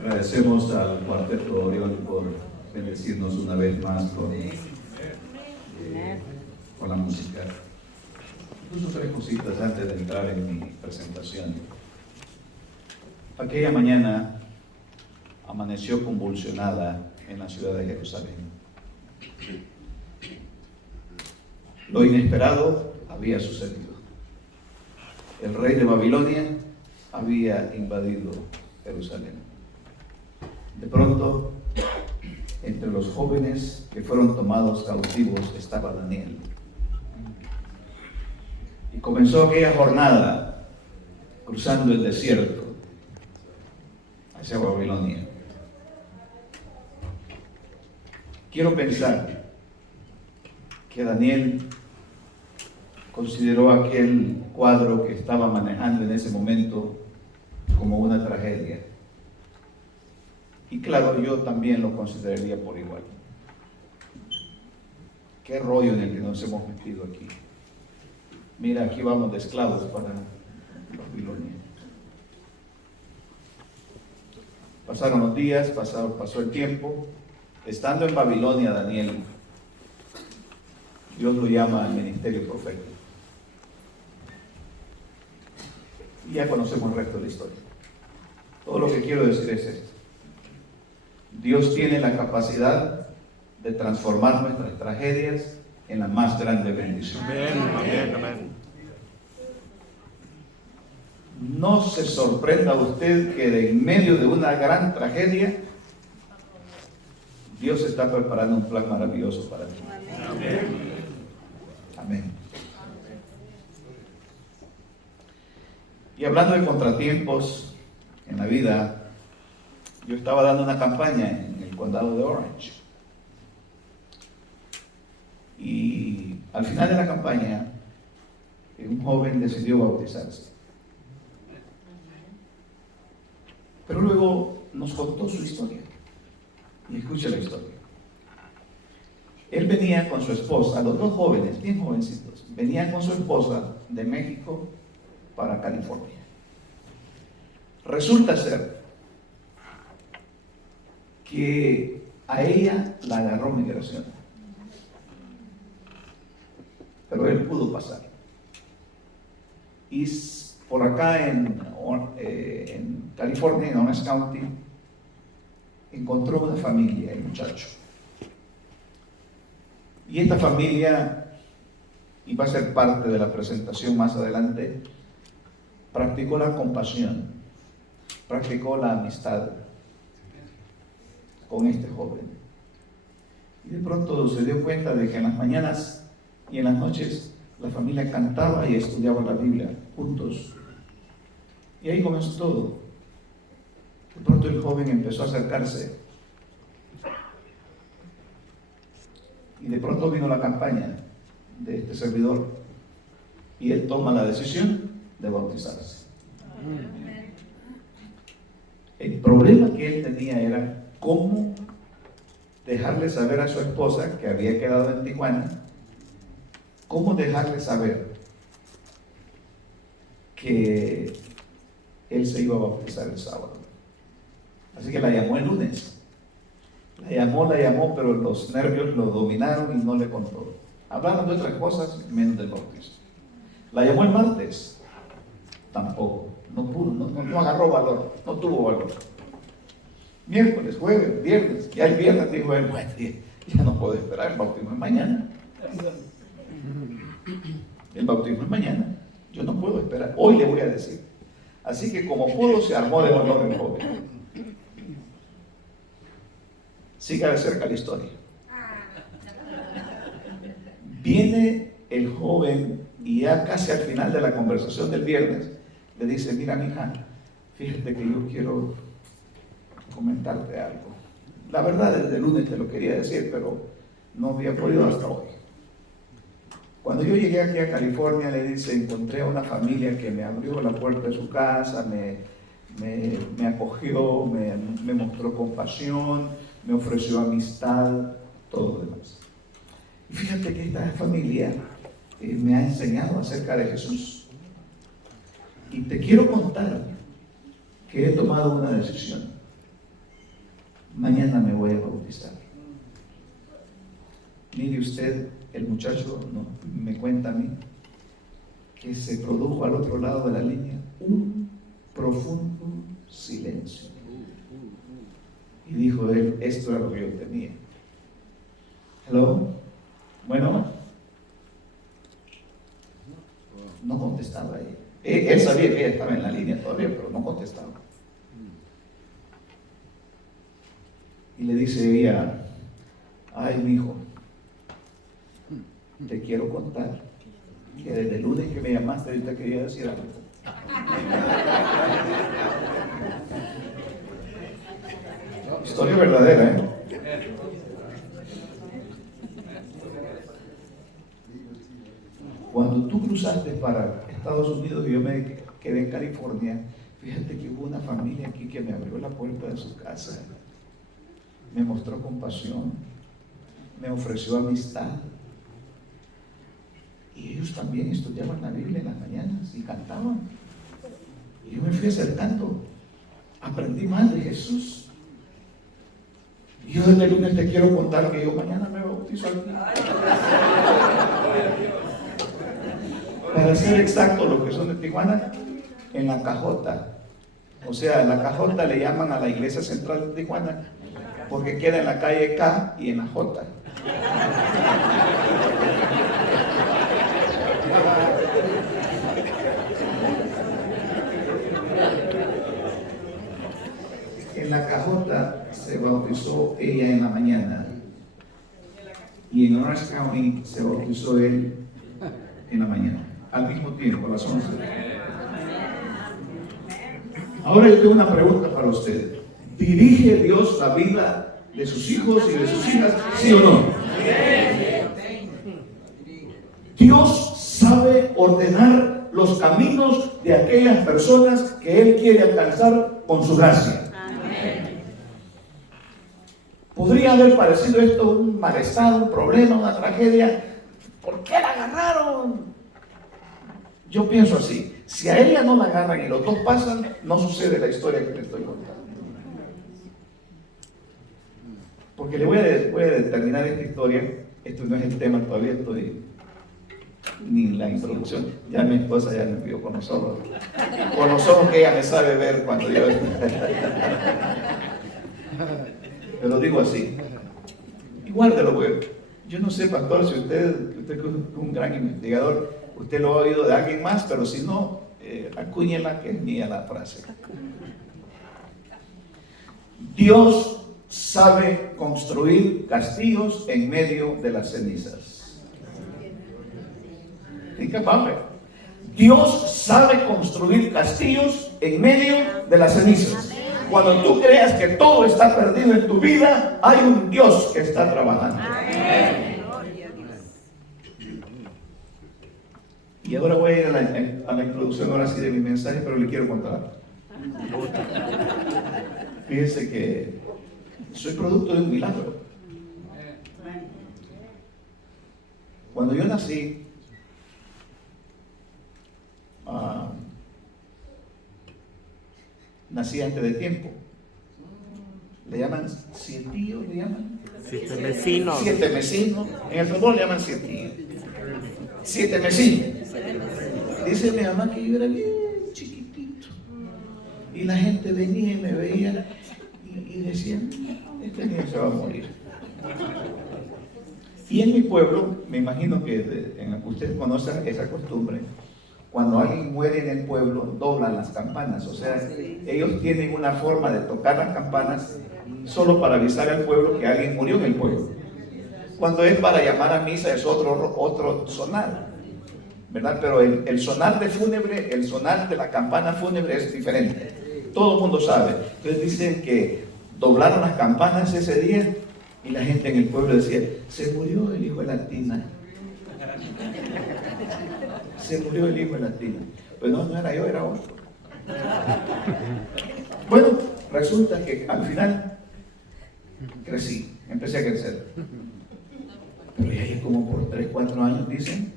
Agradecemos al Cuarteto Orión por bendecirnos una vez más con la música. Incluso tres cositas antes de entrar en mi presentación. Aquella mañana amaneció convulsionada en la ciudad de Jerusalén. Lo inesperado había sucedido. El rey de Babilonia había invadido Jerusalén. De pronto, entre los jóvenes que fueron tomados cautivos estaba Daniel. Y comenzó aquella jornada cruzando el desierto hacia Babilonia. Quiero pensar que Daniel consideró aquel cuadro que estaba manejando en ese momento como una tragedia. Y claro, yo también lo consideraría por igual. Qué rollo en el que nos hemos metido aquí. Mira, aquí vamos de esclavos para Babilonia. Pasaron los días, pasó el tiempo. Estando en Babilonia, Daniel, Dios lo llama al ministerio profético. Y ya conocemos el resto de la historia. Todo lo que quiero decir es esto. Dios tiene la capacidad de transformar nuestras tragedias en la más grande bendición. Amén, amén. No se sorprenda usted que en medio de una gran tragedia, Dios está preparando un plan maravilloso para ti. Amén. Amén. Y hablando de contratiempos en la vida, yo estaba dando una campaña en el condado de Orange. Y al final de la campaña, un joven decidió bautizarse. Pero luego nos contó su historia. Y escucha la historia. Él venía con su esposa, los dos jóvenes, bien jovencitos, venían con su esposa de México para California. Resulta ser que a ella la agarró migración, pero él pudo pasar. Y por acá en California, en Orange County, encontró una familia, el muchacho. Y esta familia, y va a ser parte de la presentación más adelante, practicó la compasión, practicó la amistad con este joven. Y de pronto se dio cuenta de que en las mañanas y en las noches la familia cantaba y estudiaba la Biblia juntos. Y ahí comenzó todo. De pronto el joven empezó a acercarse. Y de pronto vino la campaña de este servidor. Y él toma la decisión de bautizarse. El problema que él tenía era cómo dejarle saber a su esposa que había quedado en Tijuana, cómo dejarle saber que él se iba a bautizar el sábado. Así que la llamó el lunes. La llamó, pero los nervios lo dominaron y no le contó. Hablaron de otras cosas menos del bautismo. La llamó el martes. Tampoco. No pudo, no agarró valor, no tuvo valor. Miércoles, jueves, viernes. Ya el viernes dijo él, bueno, ya no puedo esperar, el bautismo es mañana. El bautismo es mañana. Yo no puedo esperar. Hoy le voy a decir. Así que como pudo, se armó de valor el joven. Siga de cerca la historia. Viene el joven y ya casi al final de la conversación del viernes le dice, mira mija, fíjate que yo quiero comentarte algo. La verdad desde el lunes te lo quería decir, pero no había podido hasta hoy. Cuando yo llegué aquí a California, le dice, encontré a una familia que me abrió la puerta de su casa, me acogió, me mostró compasión, me ofreció amistad, todo lo demás. Y fíjate que esta familia me ha enseñado acerca de Jesús. Y te quiero contar que he tomado una decisión. mañana me voy a bautizar. Mire usted, el muchacho me cuenta a mí que se produjo al otro lado de la línea un profundo silencio. Y dijo él, esto era lo que yo tenía. Hello, bueno, no contestaba ella. Él sabía que ella estaba en la línea todavía, pero no contestaba. Y le dice ella, ay, mi hijo, te quiero contar que desde el lunes que me llamaste ahorita quería decir algo. Historia verdadera, ¿eh? Cuando tú cruzaste para Estados Unidos y yo me quedé en California, fíjate que hubo una familia aquí que me abrió la puerta de su casa, me mostró compasión, me ofreció amistad. Y ellos también estudiaban la Biblia en las mañanas y cantaban. Y yo me fui acercando, aprendí más de Jesús. Y yo desde el lunes te quiero contar que yo mañana me bautizo aquí. Para ser exacto, los que son de Tijuana, en la Cajota. O sea, en la Cajota le llaman a la iglesia central de Tijuana porque queda en la calle K y en la J. En la Cajota se bautizó ella en la mañana y en Orange County se bautizó él en la mañana, al mismo tiempo, a las 11. Ahora yo tengo una pregunta para usted. ¿Dirige Dios la vida de sus hijos y de sus hijas? ¿Sí o no? Dios sabe ordenar los caminos de aquellas personas que Él quiere alcanzar con su gracia. Podría haber parecido esto un malestar, un problema, una tragedia. ¿Por qué la agarraron? Yo pienso así, si a ella no la agarran y los dos pasan, no sucede la historia que le estoy contando. Porque le voy a determinar esta historia. Esto no es el tema todavía, ni la introducción. Ya mi esposa ya me vio con los ojos que ella me sabe ver cuando yo... Pero digo así, igual de lo bueno. Yo no sé, pastor, si usted que es un gran investigador, usted lo ha oído de alguien más, pero si no, acúñela, que es mía la frase. Dios sabe construir castillos en medio de las cenizas. Incapaz. Dios sabe construir castillos en medio de las cenizas. Cuando tú creas que todo está perdido en tu vida, hay un Dios que está trabajando. Y ahora voy a ir a la introducción ahora sí de mi mensaje, pero le quiero contar. Fíjense que soy producto de un milagro. Cuando yo nací, nací antes de tiempo. Le llaman sietío, le llaman. Siete vecinos. Siete vecinos. En el fútbol le llaman sietío. Siete vecinos. Dice mi mamá que yo era bien chiquitito. Y la gente venía y me veía y decían, este niño se va a morir. Y en mi pueblo, me imagino que ustedes conocen esa costumbre. Cuando alguien muere en el pueblo, doblan las campanas. O sea, ellos tienen una forma de tocar las campanas solo para avisar al pueblo que alguien murió en el pueblo. Cuando es para llamar a misa es otro sonar, ¿verdad? Pero el sonar de fúnebre, el sonar de la campana fúnebre es diferente. Todo el mundo sabe. Entonces dicen que doblaron las campanas ese día y la gente en el pueblo decía, se murió el hijo de la tina. Se murió el hijo de la tina. Pues no era yo, era otro. Bueno, resulta que al final crecí, empecé a crecer. Pero ya como por 3, 4 años dicen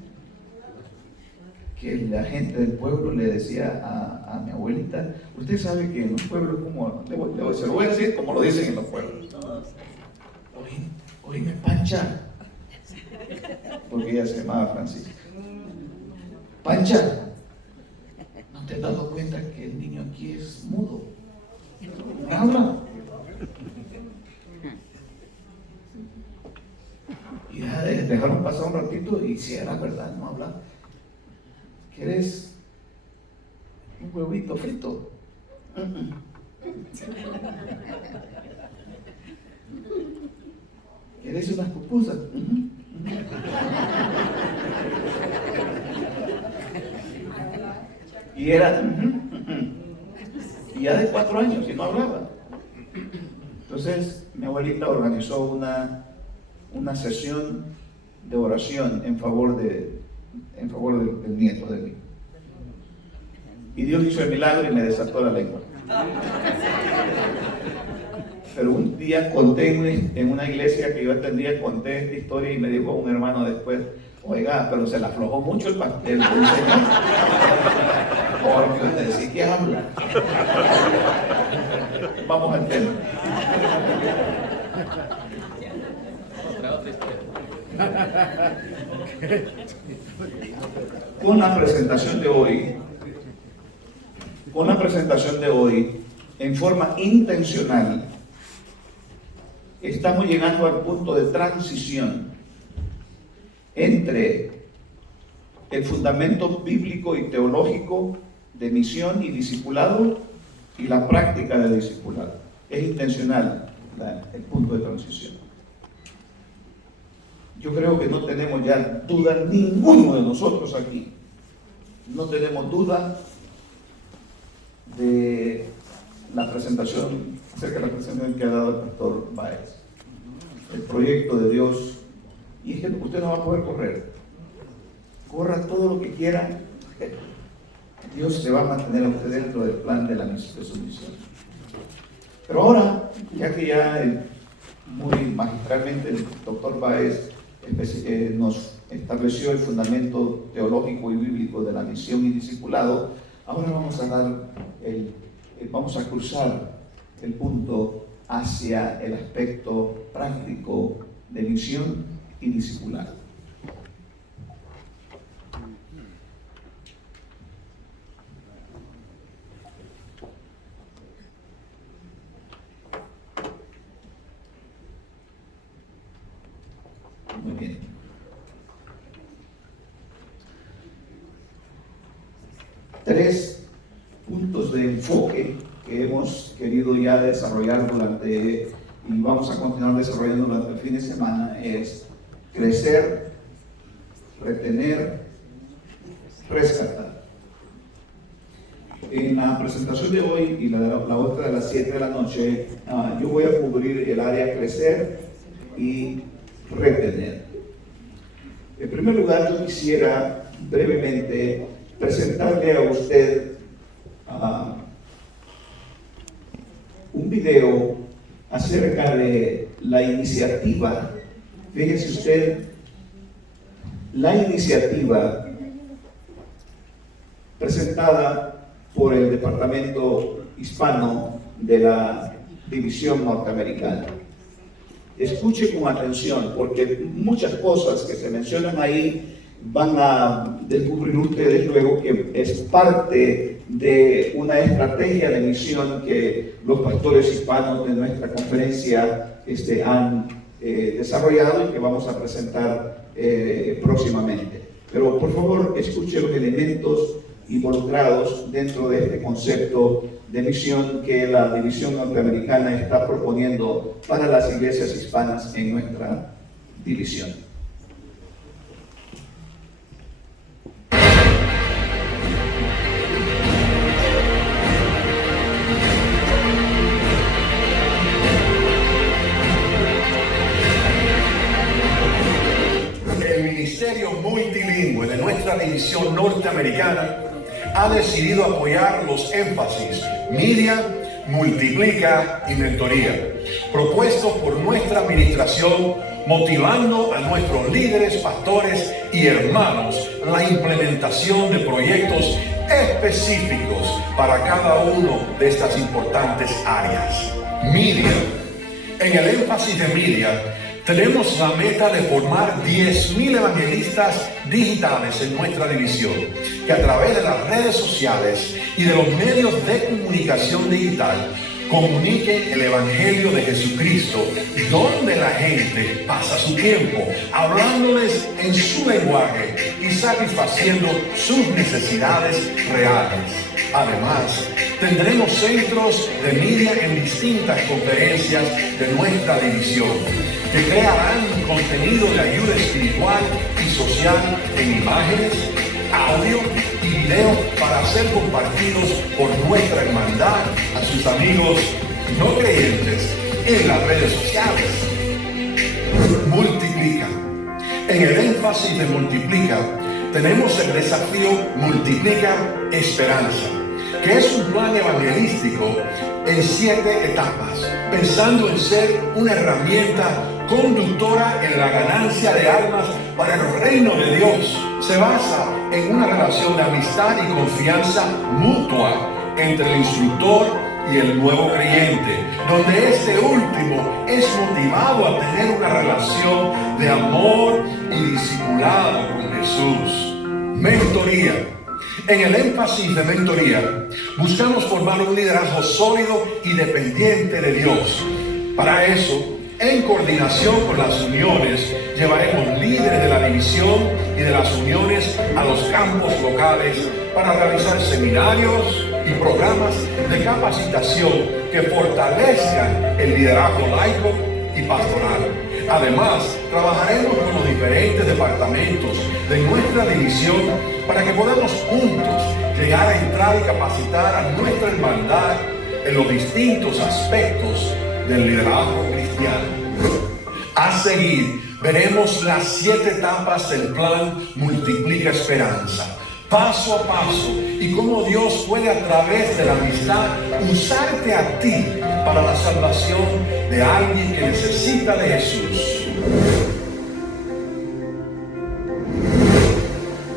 que la gente del pueblo le decía a mi abuelita, usted sabe que en los pueblos, como se lo voy a decir como lo dicen en los pueblos, Pancha, porque ella se llamaba Francisca. Pancha, ¿no te has dado cuenta que el niño aquí es mudo? ¿No habla? Y ya dejaron pasar un ratito y si era verdad, no habla. ¿Quieres un huevito frito? ¿Quieres unas pupusas? Y era y ya de 4 años y no hablaba. Entonces mi abuelita organizó una sesión de oración en favor del nieto de mí. Y Dios hizo el milagro y me desató la lengua. Pero un día conté en una iglesia que yo atendía, conté esta historia y me dijo un hermano después, oiga, pero se le aflojó mucho el pastel. Porque usted sí que habla. Vamos al tema. Con la presentación de hoy, en forma intencional, estamos llegando al punto de transición entre el fundamento bíblico y teológico de misión y discipulado y la práctica de discipulado. Es intencional el punto de transición. Yo creo que no tenemos ya duda, ninguno de nosotros aquí, no tenemos duda de la presentación, acerca de la presentación que ha dado el pastor Báez. El proyecto de Dios, y es que usted no va a poder correr. Corra todo lo que quiera, Dios se va a mantener a usted dentro del plan de su misión. Pero ahora, ya que muy magistralmente el doctor Báez nos estableció el fundamento teológico y bíblico de la misión y discipulado, ahora vamos a cruzar el punto hacia el aspecto práctico de misión y discipulado. Muy bien. Tres puntos de enfoque que hemos querido ya desarrollar y vamos a continuar desarrollando durante el fin de semana es crecer, retener, rescatar. En la presentación de hoy y la otra de las 7 de la noche, yo voy a cubrir el área crecer y retener. En primer lugar, yo quisiera brevemente presentarle a usted un video acerca de la iniciativa. Fíjese usted, la iniciativa presentada por el Departamento Hispano de la División Norteamericana. Escuche con atención, porque muchas cosas que se mencionan ahí van a descubrir ustedes luego que es parte de una estrategia de misión que los pastores hispanos de nuestra conferencia han desarrollado y que vamos a presentar próximamente. Pero por favor, escuche los elementos involucrados dentro de este concepto de misión que la División Norteamericana está proponiendo para las iglesias hispanas en nuestra división. El Ministerio Multilingüe de nuestra división norteamericana ha decidido apoyar los énfasis Media, Multiplica y Mentoría, propuestos por nuestra administración, motivando a nuestros líderes, pastores y hermanos la implementación de proyectos específicos para cada uno de estas importantes áreas. Media. En el énfasis de Media, Tenemos la meta de formar 10.000 evangelistas digitales en nuestra división, que a través de las redes sociales y de los medios de comunicación digital comuniquen el Evangelio de Jesucristo, donde la gente pasa su tiempo hablándoles en su lenguaje y satisfaciendo sus necesidades reales. Además, tendremos centros de media en distintas conferencias de nuestra división, que crearán contenido de ayuda espiritual y social en imágenes, audio y video para ser compartidos por nuestra hermandad a sus amigos no creyentes en las redes sociales. Multiplica. En el énfasis de multiplica, tenemos el desafío Multiplica Esperanza, que es un plan evangelístico en 7 etapas, pensando en ser una herramienta conductora en la ganancia de almas para el reino de Dios. Se basa en una relación de amistad y confianza mutua entre el instructor y el nuevo creyente, donde este último es motivado a tener una relación de amor y discipulado con Jesús. Mentoría. En el énfasis de mentoría, buscamos formar un liderazgo sólido y dependiente de Dios. Para eso, en coordinación con las uniones, llevaremos líderes de la división y de las uniones a los campos locales para realizar seminarios y programas de capacitación que fortalezcan el liderazgo laico y pastoral. Además, trabajaremos con los diferentes departamentos de nuestra división para que podamos juntos llegar a entrar y capacitar a nuestra hermandad en los distintos aspectos del liderazgo cristiano. A seguir, veremos las 7 etapas del plan Multiplica Esperanza, paso a paso, y cómo Dios puede a través de la amistad usarte a ti para la salvación de alguien que necesita de Jesús.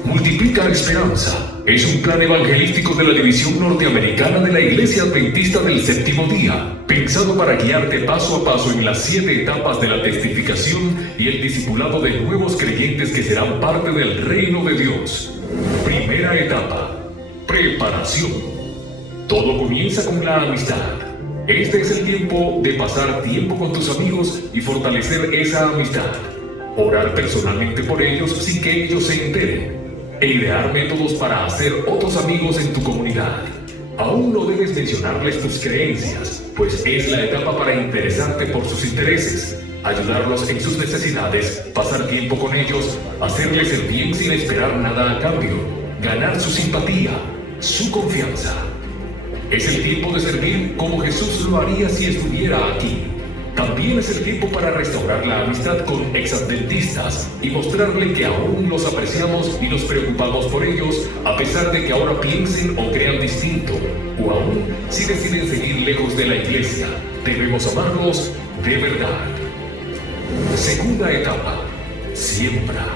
Multiplica Esperanza es un plan evangelístico de la División Norteamericana de la Iglesia Adventista del Séptimo Día, pensado para guiarte paso a paso en las 7 etapas de la testificación y el discipulado de nuevos creyentes que serán parte del reino de Dios. Primera etapa: preparación. Todo comienza con la amistad. Este es el tiempo de pasar tiempo con tus amigos y fortalecer esa amistad. Orar personalmente por ellos sin que ellos se enteren. E idear métodos para hacer otros amigos en tu comunidad. Aún no debes mencionarles tus creencias, pues es la etapa para interesarte por sus intereses, ayudarlos en sus necesidades, pasar tiempo con ellos, hacerles el bien sin esperar nada a cambio, ganar su simpatía, su confianza. Es el tiempo de servir como Jesús lo haría si estuviera aquí. También es el tiempo para restaurar la amistad con exadventistas y mostrarle que aún los apreciamos y nos preocupamos por ellos, a pesar de que ahora piensen o crean distinto, o aún si deciden seguir lejos de la iglesia. Debemos amarlos de verdad. Segunda etapa: siembra.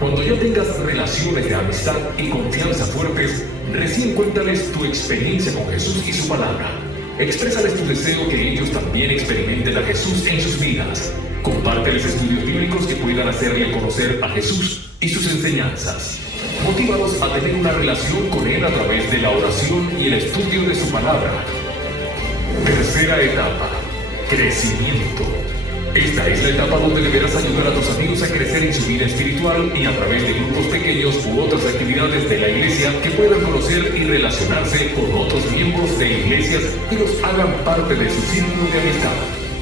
Cuando ya tengas relaciones de amistad y confianza fuertes, recién cuéntales tu experiencia con Jesús y su palabra. Exprésales tu deseo que ellos también experimenten a Jesús en sus vidas. Compárteles estudios bíblicos que puedan hacerle conocer a Jesús y sus enseñanzas. Motívalos a tener una relación con Él a través de la oración y el estudio de su palabra. Tercera etapa: crecimiento. Esta es la etapa donde deberás ayudar a tus amigos a crecer en su vida espiritual y a través de grupos pequeños u otras actividades de la iglesia que puedan conocer y relacionarse con otros miembros de iglesias que los hagan parte de su círculo de amistad,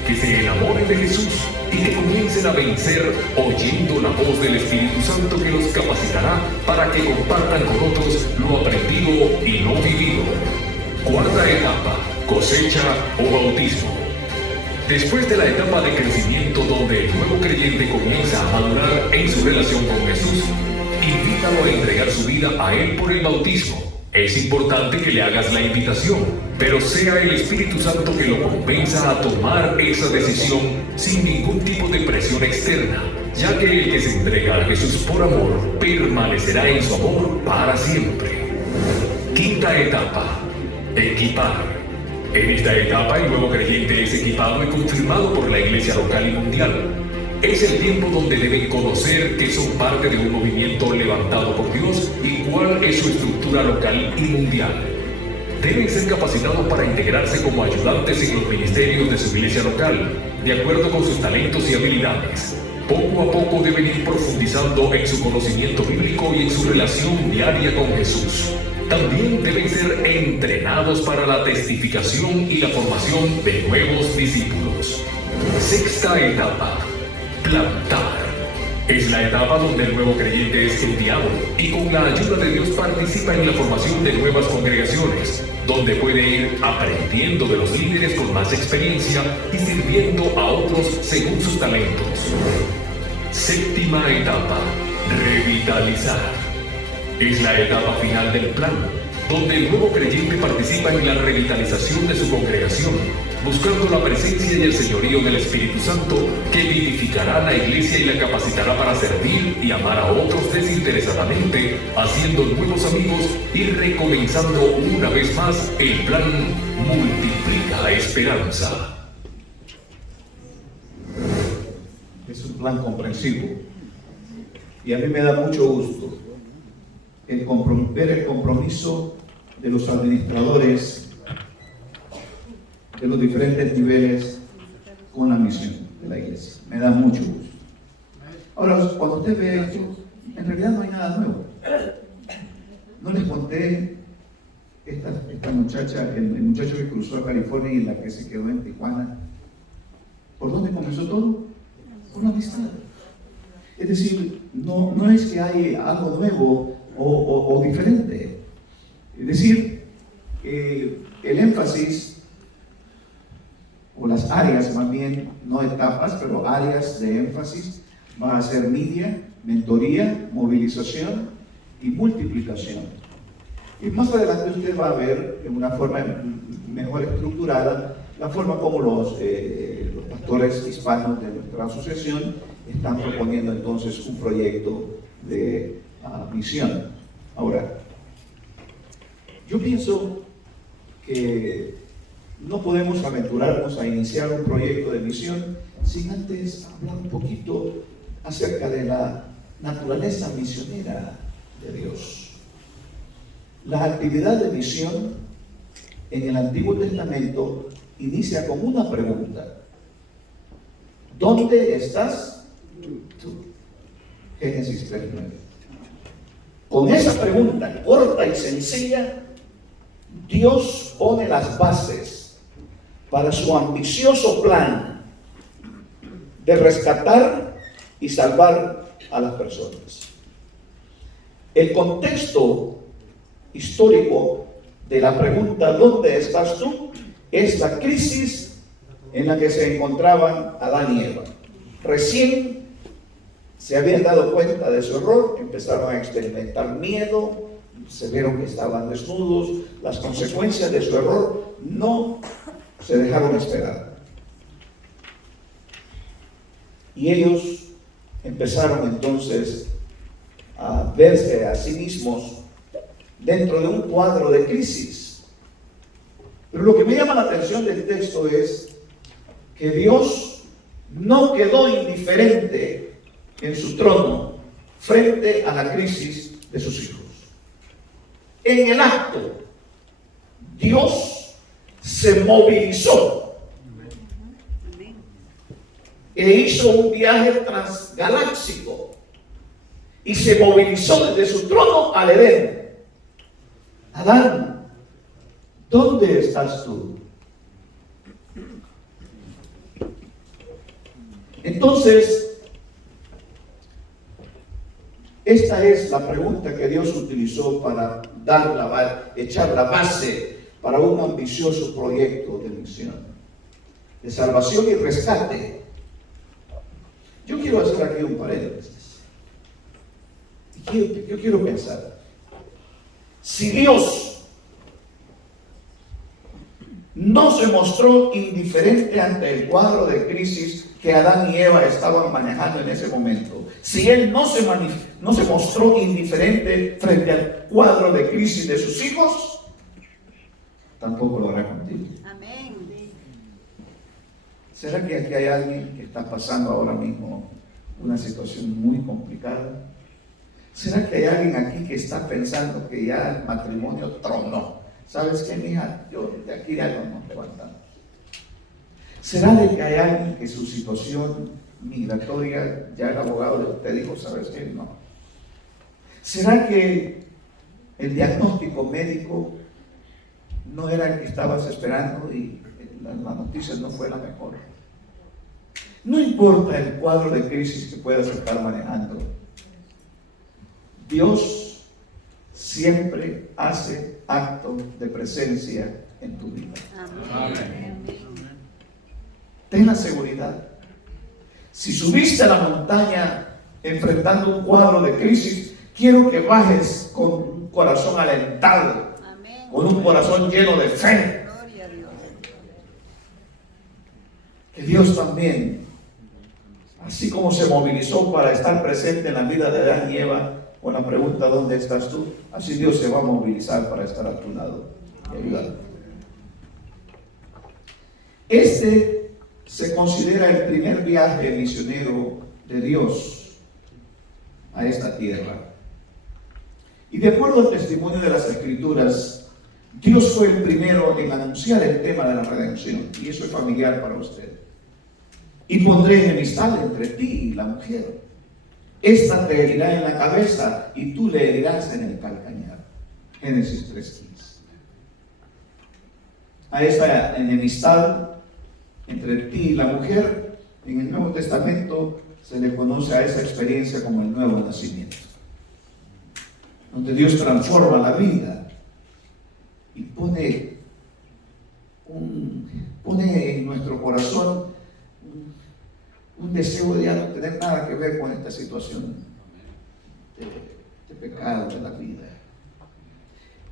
que se enamoren de Jesús y que comiencen a vencer oyendo la voz del Espíritu Santo que los capacitará para que compartan con otros lo aprendido y lo vivido. Cuarta etapa: cosecha o bautismo. Después de la etapa de crecimiento donde el nuevo creyente comienza a madurar en su relación con Jesús, invítalo a entregar su vida a Él por el bautismo. Es importante que le hagas la invitación, pero sea el Espíritu Santo que lo convenza a tomar esa decisión sin ningún tipo de presión externa, ya que el que se entrega a Jesús por amor permanecerá en su amor para siempre. Quinta etapa: equipar. En esta etapa el nuevo creyente es equipado y confirmado por la iglesia local y mundial. Es el tiempo donde deben conocer que son parte de un movimiento levantado por Dios y cuál es su estructura local y mundial. Deben ser capacitados para integrarse como ayudantes en los ministerios de su iglesia local, de acuerdo con sus talentos y habilidades. Poco a poco deben ir profundizando en su conocimiento bíblico y en su relación diaria con Jesús. También deben ser entrenados para la testificación y la formación de nuevos discípulos. Sexta etapa: plantar. Es la etapa donde el nuevo creyente es enviado y con la ayuda de Dios participa en la formación de nuevas congregaciones, donde puede ir aprendiendo de los líderes con más experiencia y sirviendo a otros según sus talentos. Séptima etapa: revitalizar. Es la etapa final del plan, donde el nuevo creyente participa en la revitalización de su congregación, buscando la presencia y el señorío del Espíritu Santo, que vivificará la iglesia y la capacitará para servir y amar a otros desinteresadamente, haciendo nuevos amigos y recomenzando una vez más el plan Multiplica Esperanza. Es un plan comprensivo. Y a mí me da mucho gusto ver el compromiso de los administradores de los diferentes niveles con la misión de la iglesia. Me da mucho gusto. Ahora, cuando usted ve esto, en realidad no hay nada nuevo. No les conté esta muchacha, el muchacho que cruzó a California y la que se quedó en Tijuana. ¿Por dónde comenzó todo? Por la amistad. Es decir, no es que hay algo nuevo o diferente. Es decir, el énfasis, o las áreas más bien, no etapas, pero áreas de énfasis, va a ser media, mentoría, movilización y multiplicación. Y más adelante usted va a ver en una forma mejor estructurada la forma como los pastores hispanos de nuestra asociación están proponiendo entonces un proyecto de misión. Ahora, yo pienso que no podemos aventurarnos a iniciar un proyecto de misión sin antes hablar un poquito acerca de la naturaleza misionera de Dios. La actividad de misión en el Antiguo Testamento inicia con una pregunta: ¿dónde estás tú? Génesis 3:9. Con esa pregunta corta y sencilla, Dios pone las bases para su ambicioso plan de rescatar y salvar a las personas. El contexto histórico de la pregunta ¿dónde estás tú? Es la crisis en la que se encontraban Adán y Eva. Recién se habían dado cuenta de su error, empezaron a experimentar miedo, se vieron que estaban desnudos, las consecuencias de su error no se dejaron esperar. Y ellos empezaron entonces a verse a sí mismos dentro de un cuadro de crisis. Pero lo que me llama la atención del texto es que Dios no quedó indiferente en su trono frente a la crisis de sus hijos. En el acto, Dios se movilizó e hizo un viaje transgaláctico y se movilizó desde su trono al Edén. Adán, ¿dónde estás tú? Entonces, esta es la pregunta que Dios utilizó para echar la base para un ambicioso proyecto de misión, de salvación y rescate. Yo quiero hacer aquí un paréntesis. Yo quiero pensar, si Dios no se mostró indiferente ante el cuadro de crisis que Adán y Eva estaban manejando en ese momento, si Él no se mostró indiferente frente al cuadro de crisis de sus hijos, tampoco lo hará contigo. Amén. ¿Será que aquí hay alguien que está pasando ahora mismo una situación muy complicada? ¿Será que hay alguien aquí que está pensando que ya el matrimonio tronó? ¿Sabes qué, mija? Yo de aquí ya no nos levantamos. ¿Será de que hay alguien que su situación migratoria, ya el abogado te dijo, ¿sabes qué? No. ¿Será que el diagnóstico médico no era el que estabas esperando y la noticia no fue la mejor? No importa el cuadro de crisis que puedas estar manejando, Dios siempre hace acto de presencia en tu vida. Amén. Ten la seguridad. Si subiste a la montaña enfrentando un cuadro de crisis, quiero que bajes con un corazón alentado, Amén. con un corazón lleno de fe. Gloria a Dios. Que Dios también, así como se movilizó para estar presente en la vida de Adán y Eva, con la pregunta ¿dónde estás tú?, así Dios se va a movilizar para estar a tu lado y ayudarte. Este se considera el primer viaje misionero de Dios a esta tierra. Y de acuerdo al testimonio de las Escrituras, Dios fue el primero en anunciar el tema de la redención, y eso es familiar para usted. Y pondré enemistad entre ti y la mujer. Esta te herirá en la cabeza y tú le herirás en el calcañar. Génesis 3:15. A esa enemistad entre ti y la mujer, en el Nuevo Testamento se le conoce a esa experiencia como el nuevo nacimiento, donde Dios transforma la vida y pone en nuestro corazón un deseo de ya no tener nada que ver con esta situación de pecado de la vida.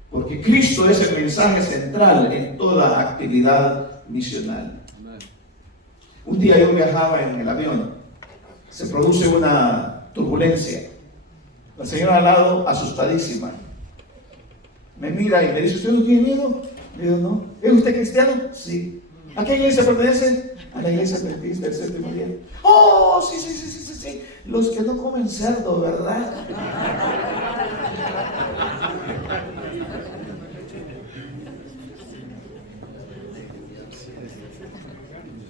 Porque Cristo es el mensaje central en toda actividad misional. Un día yo viajaba en el avión, se produce una turbulencia. La señora al lado, asustadísima, me mira y me dice, ¿usted no tiene miedo? Le digo, no. ¿Es usted cristiano? Sí. ¿A qué iglesia pertenece? A la iglesia adventista del séptimo día. Oh, sí. Los que no comen cerdo, ¿verdad?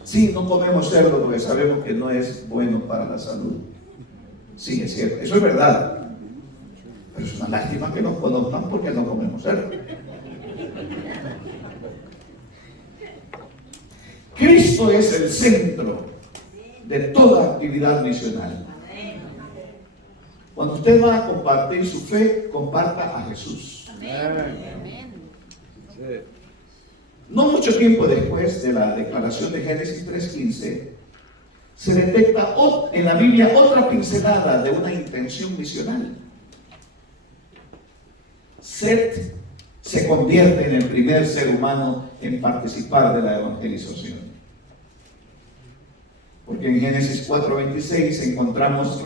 Sí, no comemos cerdo porque sabemos que no es bueno para la salud. Sí, es cierto, eso es verdad. Pero es una lástima que nos conozcan porque no comemos cerdo. Cristo es el centro de toda actividad misional. Cuando usted va a compartir su fe, comparta a Jesús. Amén. No mucho tiempo después de la declaración de Génesis 3:15, se detecta en la Biblia otra pincelada de una intención misional. Set se convierte en el primer ser humano en participar de la evangelización. Porque en Génesis 4:26 encontramos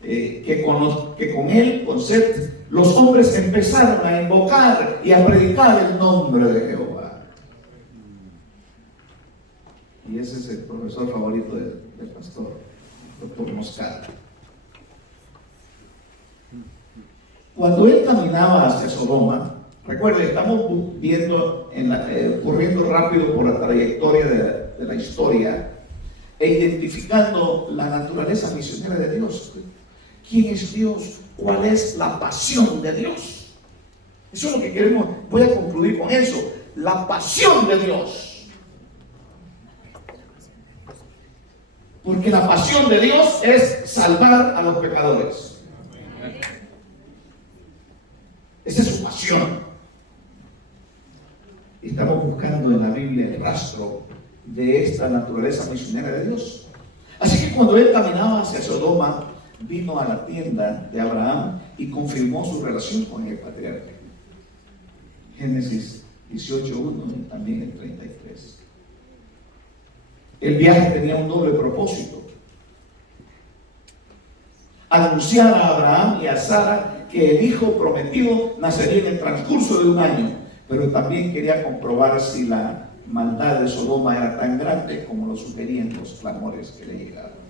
que con él, con Set, los hombres empezaron a invocar y a predicar el nombre de Jehová. Y ese es el profesor favorito del pastor, Dr. Moscada. Cuando él caminaba hacia Sodoma, recuerde, estamos viendo corriendo rápido por la trayectoria de la historia e identificando la naturaleza misionera de Dios. ¿Quién es Dios? ¿Cuál es la pasión de Dios? Eso es lo que queremos. Voy a concluir con eso. La pasión de Dios. Porque la pasión de Dios es salvar a los pecadores. Esa es su pasión. Estamos buscando en la Biblia el rastro de esta naturaleza misionera de Dios. Así que cuando él caminaba hacia Sodoma, vino a la tienda de Abraham y confirmó su relación con el patriarca. Génesis 18:1 y también el 33. El viaje tenía un doble propósito: anunciar a Abraham y a Sara que el hijo prometido nacería en el transcurso de un año, pero también quería comprobar si la maldad de Sodoma era tan grande como lo sugerían los clamores que le llegaron.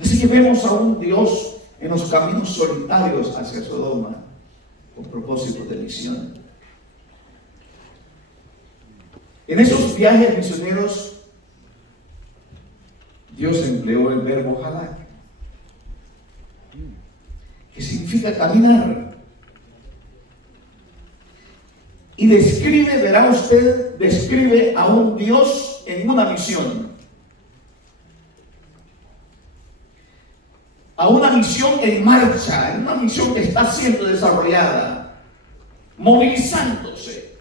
Así que vemos a un Dios en los caminos solitarios hacia Sodoma con propósito de misión. En esos viajes misioneros, Dios empleó el verbo halak, que significa caminar. Y describe, verá usted, describe a un Dios en una misión. A una misión en marcha, en una misión que está siendo desarrollada, movilizándose.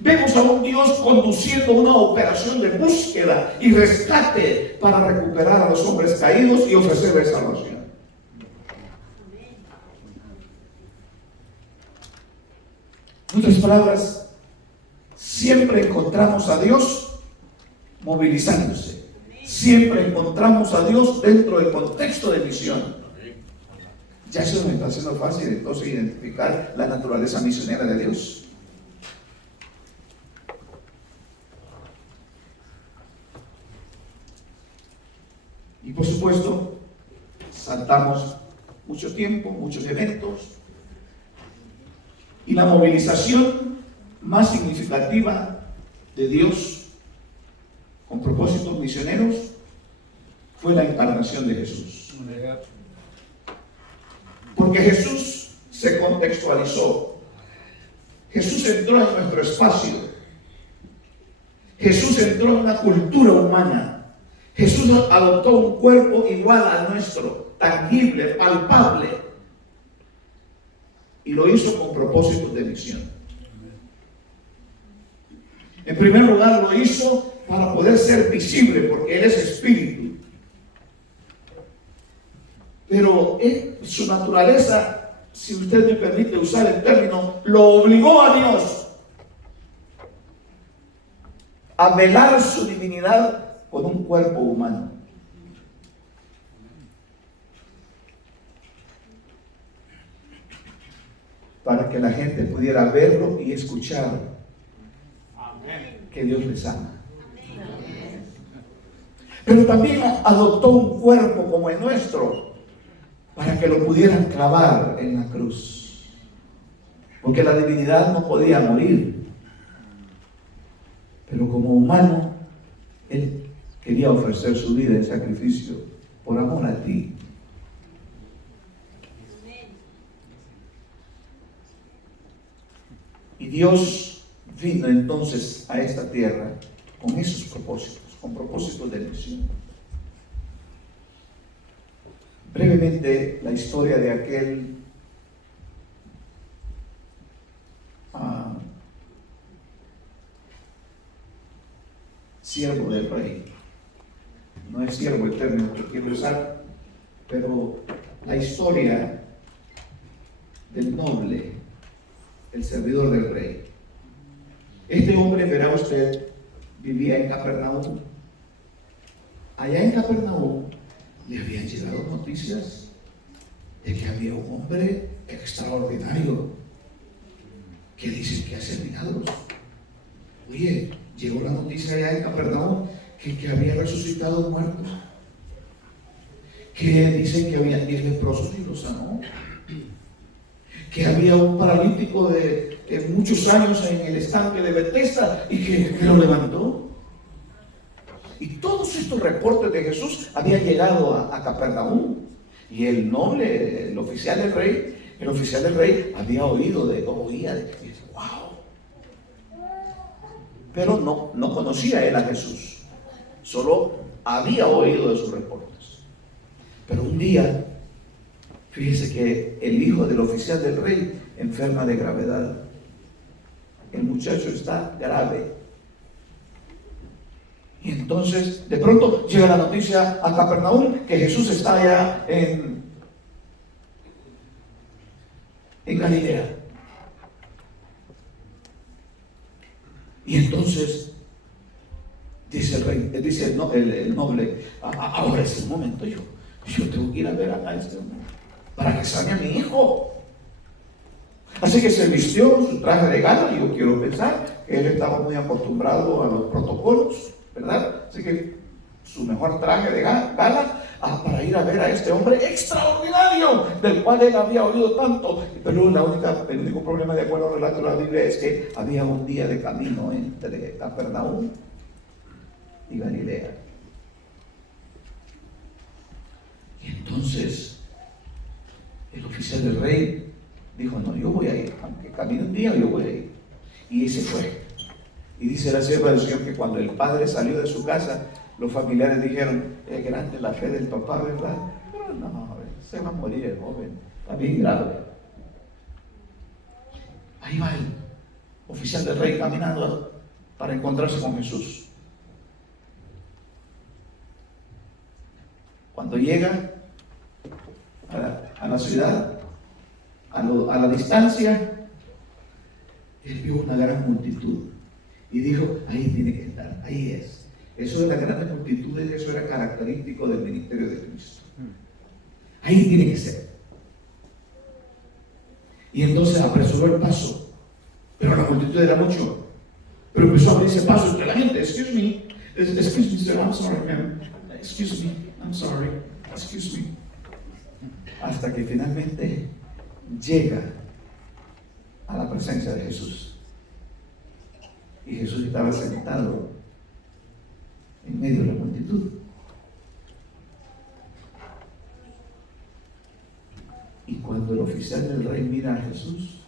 Vemos a un Dios conduciendo una operación de búsqueda y rescate para recuperar a los hombres caídos y ofrecerles salvación. En otras palabras, siempre encontramos a Dios movilizándose. Siempre encontramos a Dios dentro del contexto de misión. Ya eso me está haciendo fácil entonces identificar la naturaleza misionera de Dios. Y por supuesto, saltamos mucho tiempo, muchos eventos. Y la movilización más significativa de Dios con propósitos misioneros fue la encarnación de Jesús. Porque Jesús se contextualizó. Jesús entró en nuestro espacio. Jesús entró en una cultura humana. Jesús adoptó un cuerpo igual al nuestro, tangible, palpable. Y lo hizo con propósitos de misión. En primer lugar, lo hizo para poder ser visible, porque Él es espíritu. Pero su naturaleza, si usted me permite usar el término, lo obligó a Dios a velar su divinidad con un cuerpo humano. Para que la gente pudiera verlo y escuchar que Dios les ama. Pero también adoptó un cuerpo como el nuestro para que lo pudieran clavar en la cruz. Porque la divinidad no podía morir. Pero como humano, Él quería ofrecer su vida en sacrificio por amor a ti. Y Dios vino entonces a esta tierra con esos propósitos, con propósitos de misión. Brevemente, la historia de aquel siervo del rey. No es siervo el término que quiero usar, pero la historia del noble, el servidor del rey. Este hombre, verá usted, vivía en Capernaum. Allá en Capernaum le habían llegado noticias de que había un hombre extraordinario que dicen que hace milagros. Oye, llegó la noticia allá en Capernaum que había resucitado muertos, que dicen que había 10 leprosos y los sanó, que había un paralítico de muchos años en el estanque de Bethesda y que lo levantó. Y todos estos reportes de Jesús habían llegado a Capernaum. Y el noble, el oficial del rey había oído de cómo oía, y dice, wow. Pero no conocía él a Jesús, solo había oído de sus reportes. Pero un día, fíjese que el hijo del oficial del rey enferma de gravedad. El muchacho está grave. Y entonces, de pronto, llega la noticia a Capernaum que Jesús está allá en Galilea. Y entonces, dice el rey, dice el noble, ahora es el momento, yo tengo que ir a ver a este hombre para que sane a mi hijo. Así que se vistió su traje de gala, yo quiero pensar, él estaba muy acostumbrado a los protocolos, ¿verdad? Así que su mejor traje de gala para ir a ver a este hombre extraordinario, del cual él había oído tanto. Pero el único problema, de acuerdo al relato de la Biblia, es que había un día de camino entre Capernaum y Galilea. Y entonces el oficial del rey dijo: no, yo voy a ir, aunque camine un día, yo voy a ir. Y ese fue. Y dice la sierva del Señor que cuando el padre salió de su casa, los familiares dijeron: es grande la fe del papá, ¿verdad? Pero no, se va a morir el joven, está bien grave. Ahí va el oficial del rey caminando para encontrarse con Jesús. Cuando llega a la ciudad, a la distancia, él vio una gran multitud y dijo: ahí tiene que estar, ahí es. Eso de las grandes multitudes, eso era característico del ministerio de Cristo. Ahí tiene que ser. Y entonces apresuró el paso, pero la multitud era mucho. Pero empezó a abrirse paso entre la gente. Excuse me, sir, I'm sorry, ma'am. Excuse me, I'm sorry, excuse me. Hasta que finalmente llega a la presencia de Jesús. Y Jesús estaba sentado en medio de la multitud. Y cuando el oficial del rey mira a Jesús,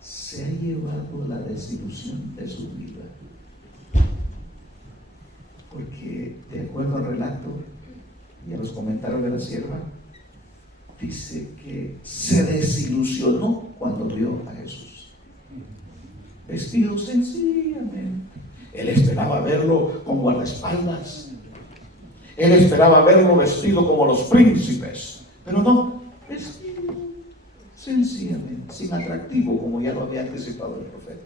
se ha llevado la desilusión de su vida. Porque de acuerdo al relato y a los comentarios de la sierva, dice que se desilusionó cuando vio a Jesús vestido sencillamente. Él esperaba verlo con guardaespaldas, él esperaba verlo vestido como los príncipes, pero no, vestido sencillamente, sin atractivo, como ya lo había anticipado el profeta.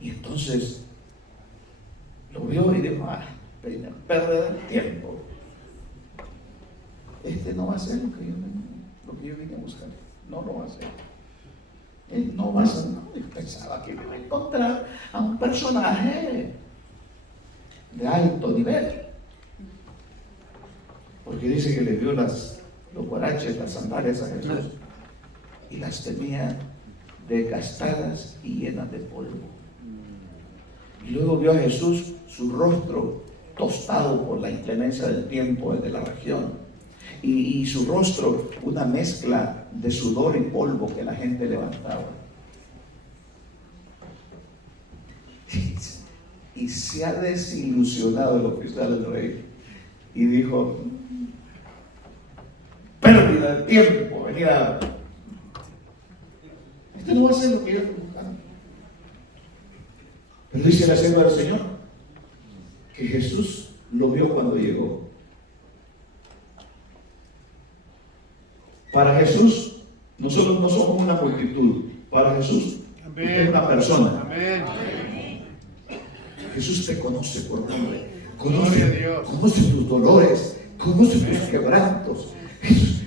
Y entonces lo vio y dijo: perder el tiempo. Este no va a ser lo que yo vine a buscar. No lo va a hacer. Él no va a ser. No, yo pensaba que iba a encontrar a un personaje de alto nivel. Porque dice que le dio los guaraches, las sandalias a Jesús, y las tenía desgastadas y llenas de polvo. Y luego vio a Jesús, su rostro tostado por la inclemencia del tiempo de la región, y su rostro una mezcla de sudor y polvo que la gente levantaba. Y se ha desilusionado el oficial del rey y dijo: pérdida de tiempo, venir a... Este no va a hacer lo que yo buscaba. Pero dice la sierva del Señor que Jesús lo vio cuando llegó. Para Jesús, nosotros no somos una multitud. Para Jesús, usted es una persona. Amén. Jesús te conoce por nombre. Conoce tus dolores, conoce tus quebrantos.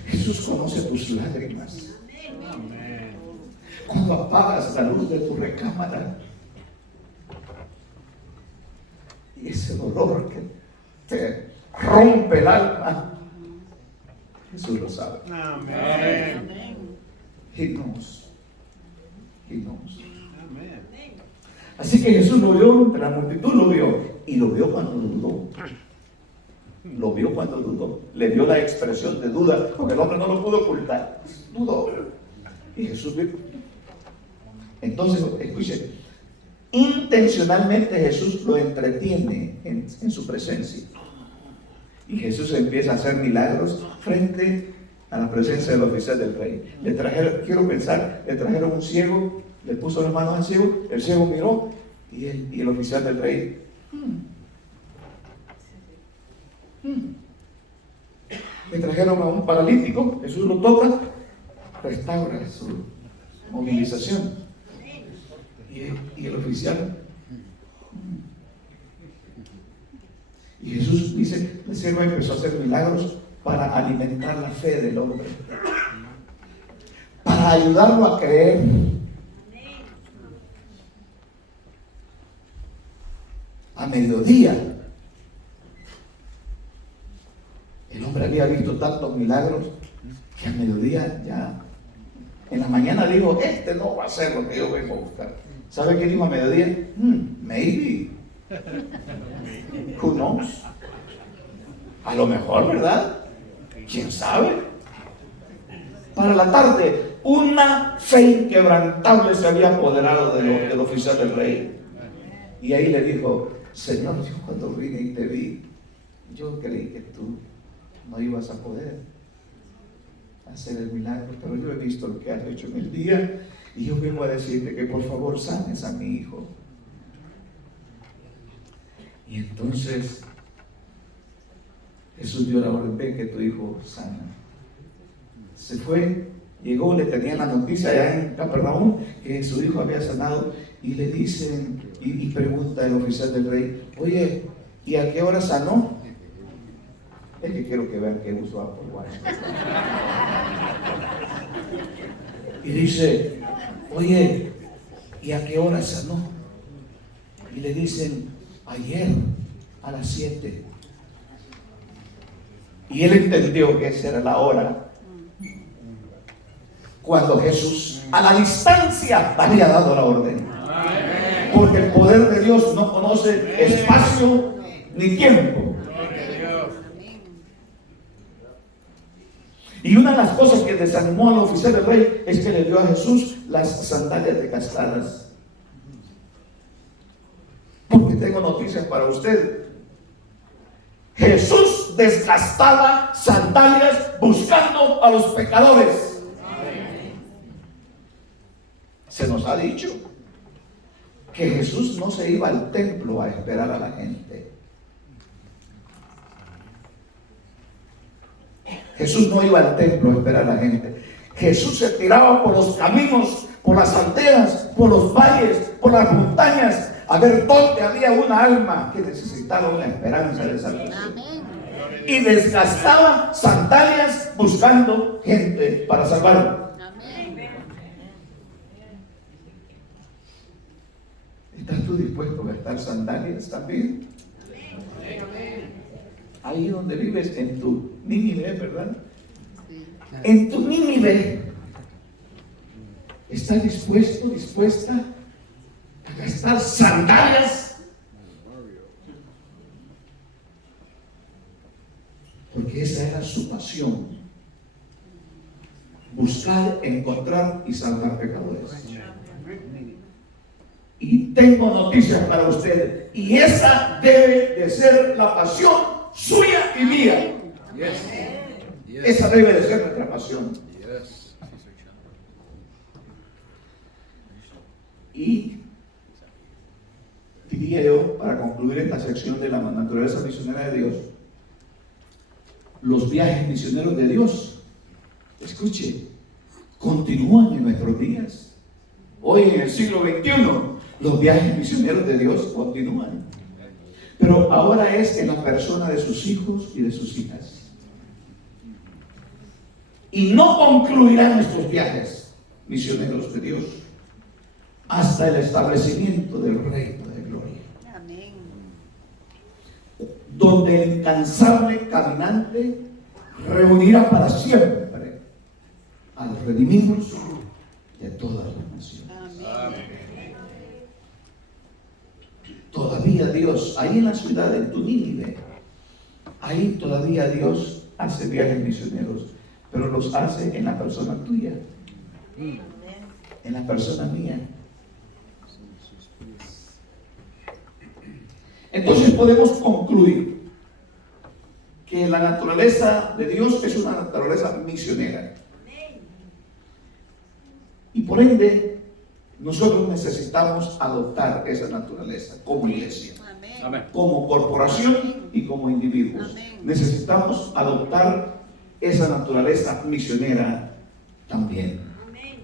Jesús conoce tus lágrimas. Amén. Cuando apagas la luz de tu recámara y ese dolor que te rompe el alma, Jesús lo sabe. Amén. He knows. He knows. Amén. Así que Jesús lo vio, la multitud lo vio, y lo vio cuando dudó. Lo vio cuando dudó. Le dio la expresión de duda, porque el hombre no lo pudo ocultar. Dudó. Y Jesús vio. Entonces, escuchen, intencionalmente Jesús lo entretiene en su presencia. Y Jesús empieza a hacer milagros frente a la presencia del oficial del rey. Le trajeron un ciego, le puso las manos al ciego, el ciego miró y el oficial del rey le trajeron a un paralítico, Jesús lo toca, restaura su movilización. Y el oficial, y Jesús dice, el siervo empezó a hacer milagros para alimentar la fe del hombre, para ayudarlo a creer. a mediodía. El hombre había visto tantos milagros que a mediodía ya, en la mañana dijo, este no va a ser lo que yo vengo a buscar. ¿Sabe qué dijo a mediodía? Maybe. Who knows? A lo mejor, ¿verdad? ¿Quién sabe? Para la tarde, una fe inquebrantable se había apoderado del oficial del rey. Y ahí le dijo, Señor, yo cuando vine y te vi, yo creí que tú no ibas a poder hacer el milagro, pero yo he visto lo que has hecho en el día y yo vengo a decirte que por favor sanes a mi hijo. Y entonces Jesús dio la orden, ve que tu hijo sana. Se fue, llegó, le tenían la noticia allá en Capernaum que su hijo había sanado y le dicen, y pregunta el oficial del rey, oye, ¿y a qué hora sanó? Es que quiero que vean que uso Apple Watch. Y dice, oye, ¿y a qué hora sanó? Y le dicen, ayer a las 7. Y él entendió que esa era la hora cuando Jesús a la distancia había dado la orden. Porque el poder de Dios no conoce espacio ni tiempo. Y una de las cosas que desanimó al oficial del rey es que le dio a Jesús las sandalias desgastadas. Porque tengo noticias para usted. Jesús desgastaba sandalias buscando a los pecadores. Se nos ha dicho que Jesús no se iba al templo a esperar a la gente. Jesús no iba al templo a esperar a la gente. Jesús se tiraba por los caminos, por las aldeas, por los valles, por las montañas, a ver dónde había una alma que necesitaba una esperanza de salvación. Y desgastaba sandalias buscando gente para salvarlo. ¿Estás tú dispuesto a gastar sandalias también? Ahí donde vives, en tu Nínive, ¿verdad? En tu Nínive, ¿estás dispuesta a gastar sandalias? Porque esa era su pasión: buscar, encontrar y salvar pecadores. Y tengo noticias para usted, y esa debe de ser la pasión suya y mía. Esa debe de ser nuestra pasión. Y diría yo, para concluir esta sección de la naturaleza misionera de Dios, los viajes misioneros de Dios, escuche, continúan en nuestros días. Hoy en el siglo XXI, los viajes misioneros de Dios continúan. Pero ahora es en la persona de sus hijos y de sus hijas. Y no concluirán nuestros viajes misioneros de Dios hasta el establecimiento del reino de gloria. Amén. Donde el incansable caminante reunirá para siempre a los redimidos de todas las naciones. Amén. Todavía Dios, ahí en la ciudad de tu Nínive, ahí todavía Dios hace viajes misioneros, pero los hace en la persona tuya, en la persona mía. Entonces podemos concluir que la naturaleza de Dios es una naturaleza misionera. Y por ende, nosotros necesitamos adoptar esa naturaleza como iglesia, amén, como corporación y como individuos. Amén. Necesitamos adoptar esa naturaleza misionera también. Amén.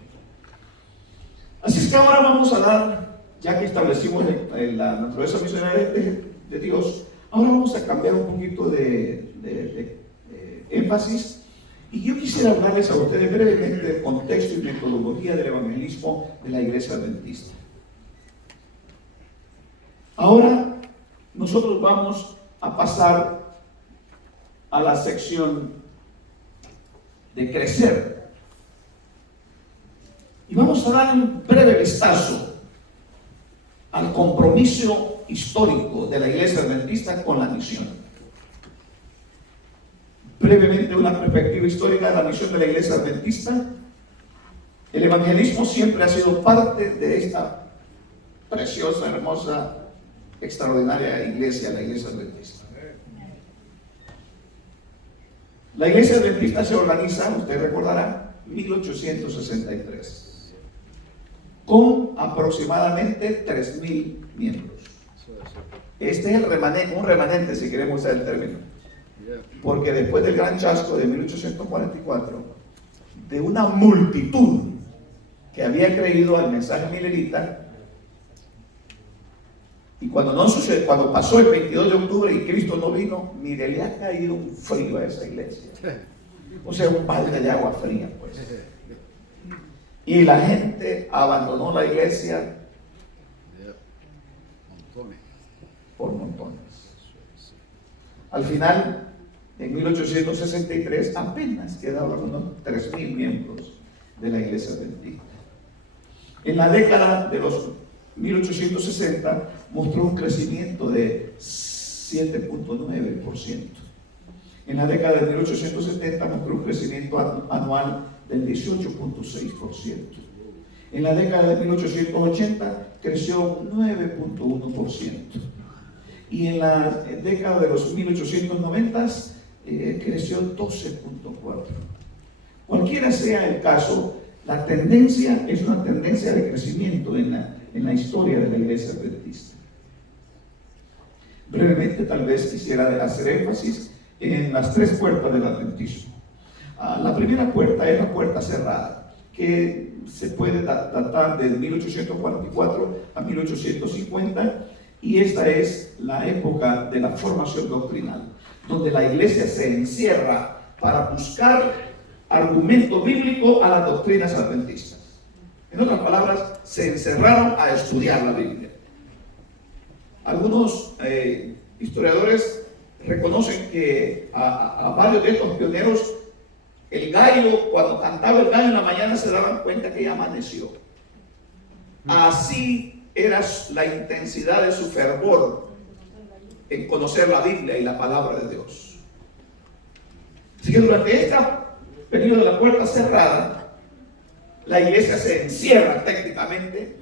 Así es que ahora vamos a dar, ya que establecimos la naturaleza misionera de Dios, ahora vamos a cambiar un poquito de énfasis. Y yo quisiera hablarles a ustedes brevemente del contexto y metodología del evangelismo de la Iglesia Adventista. Ahora, nosotros vamos a pasar a la sección de crecer. Y vamos a dar un breve vistazo al compromiso histórico de la Iglesia Adventista con la misión. Brevemente, una perspectiva histórica de la misión de la Iglesia Adventista. El evangelismo siempre ha sido parte de esta preciosa, hermosa, extraordinaria iglesia, la Iglesia Adventista. La Iglesia Adventista se organiza, usted recordará, en 1863, con aproximadamente 3.000 miembros. Este es un remanente, si queremos usar el término, porque después del gran chasco de 1844, de una multitud que había creído al mensaje milerita, y cuando pasó el 22 de octubre y Cristo no vino, mire, le ha caído un frío a esa iglesia. O sea, un balde de agua fría, pues. Y la gente abandonó la iglesia por montones. Al final, en 1863, apenas quedaban unos 3.000 miembros de la iglesia adventista. En la década de los 1860 mostró un crecimiento de 7.9%. En la década de 1870 mostró un crecimiento anual del 18.6%. En la década de 1880 creció un 9.1%. Y en la década de los 1890 creció 12.4%. Cualquiera sea el caso, la tendencia es una tendencia de crecimiento en la historia de la iglesia adventista. Brevemente, tal vez quisiera hacer énfasis en las tres puertas del adventismo. La primera puerta es la puerta cerrada, que se puede datar de 1844 a 1850, y esta es la época de la formación doctrinal, donde la iglesia se encierra para buscar argumento bíblico a las doctrinas adventistas. En otras palabras, se encerraron a estudiar la Biblia. Algunos historiadores reconocen que a varios de estos pioneros, el gallo, cuando cantaba el gallo en la mañana, se daban cuenta que ya amaneció. Así era la intensidad de su fervor en conocer la Biblia y la palabra de Dios. Así que durante este periodo de la puerta cerrada, la iglesia se encierra técnicamente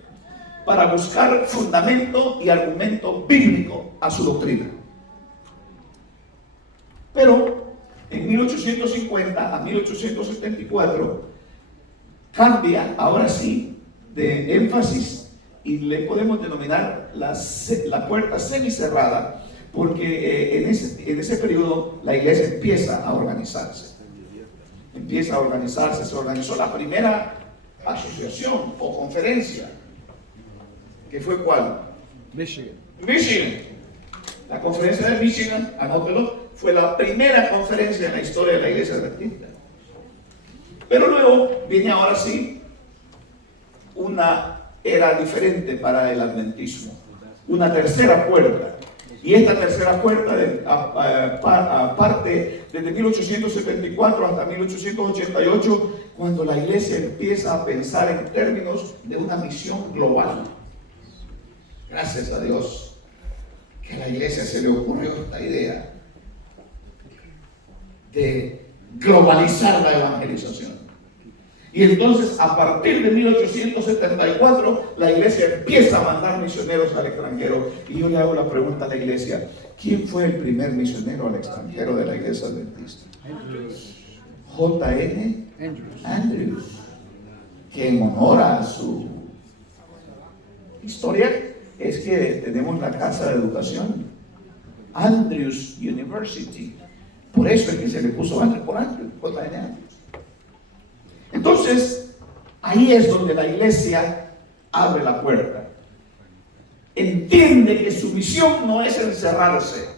para buscar fundamento y argumento bíblico a su doctrina. Pero en 1850 a 1874 cambia ahora sí de énfasis y le podemos denominar la puerta semicerrada, porque en ese periodo la iglesia empieza a organizarse. Se organizó la primera asociación o conferencia, que fue ¿cuál? Michigan. La conferencia de Michigan, anótelo, fue la primera conferencia en la historia de la iglesia adventista. Pero luego viene ahora sí una era diferente para el adventismo, una tercera puerta. Y esta tercera puerta parte desde 1874 hasta 1888, cuando la iglesia empieza a pensar en términos de una misión global. Gracias a Dios que a la iglesia se le ocurrió esta idea de globalizar la evangelización. Y entonces, a partir de 1874, la iglesia empieza a mandar misioneros al extranjero. Y yo le hago la pregunta a la iglesia: ¿quién fue el primer misionero al extranjero de la iglesia adventista? J.N. Andrews, que en honor a su historia es que tenemos la casa de educación, Andrews University. Por eso es que se le puso Andrews, por Andrews, J.N. Andrews. Entonces, ahí es donde la iglesia abre la puerta. Entiende que su misión no es encerrarse.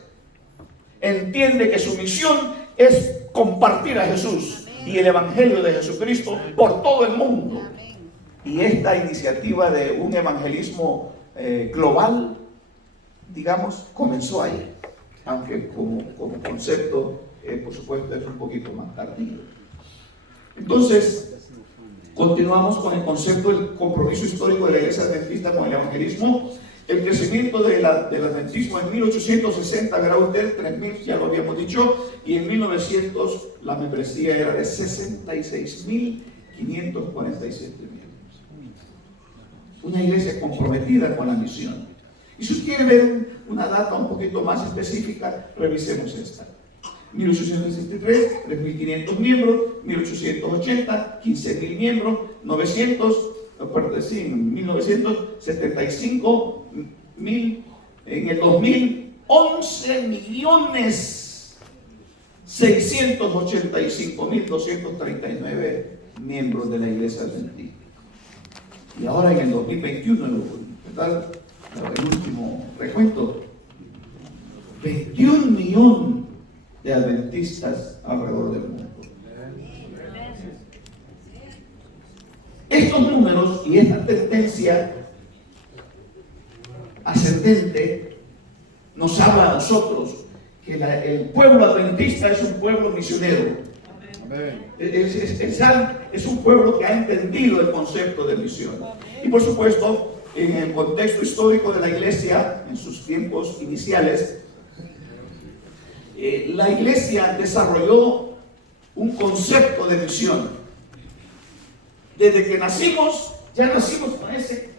Entiende que su misión es compartir a Jesús y el evangelio de Jesucristo por todo el mundo. Y esta iniciativa de un evangelismo global digamos, comenzó ahí, aunque como concepto, por supuesto, es un poquito más tardío. Entonces, continuamos con el concepto del compromiso histórico de la Iglesia Adventista con el evangelismo. El crecimiento del adventismo en 1860, verá usted, 3.000, ya lo habíamos dicho, y en 1900 la membresía era de 66.547 miembros. Una iglesia comprometida con la misión. Y si usted quiere ver una data un poquito más específica, revisemos esta. 1863, 3.500 miembros, 1880, 15.000 miembros, 1975.000, en el 2000, 11.685.239 miembros de la Iglesia Adventista. Y ahora en el 2021, ¿verdad? El último recuento, 21 millones de adventistas alrededor del mundo. Estos números y esta tendencia ascendente nos habla a nosotros que el pueblo adventista es un pueblo misionero. Es un pueblo que ha entendido el concepto de misión. Y por supuesto, en el contexto histórico de la iglesia, en sus tiempos iniciales, la iglesia desarrolló un concepto de misión. Desde que nacimos, ya nacimos con ese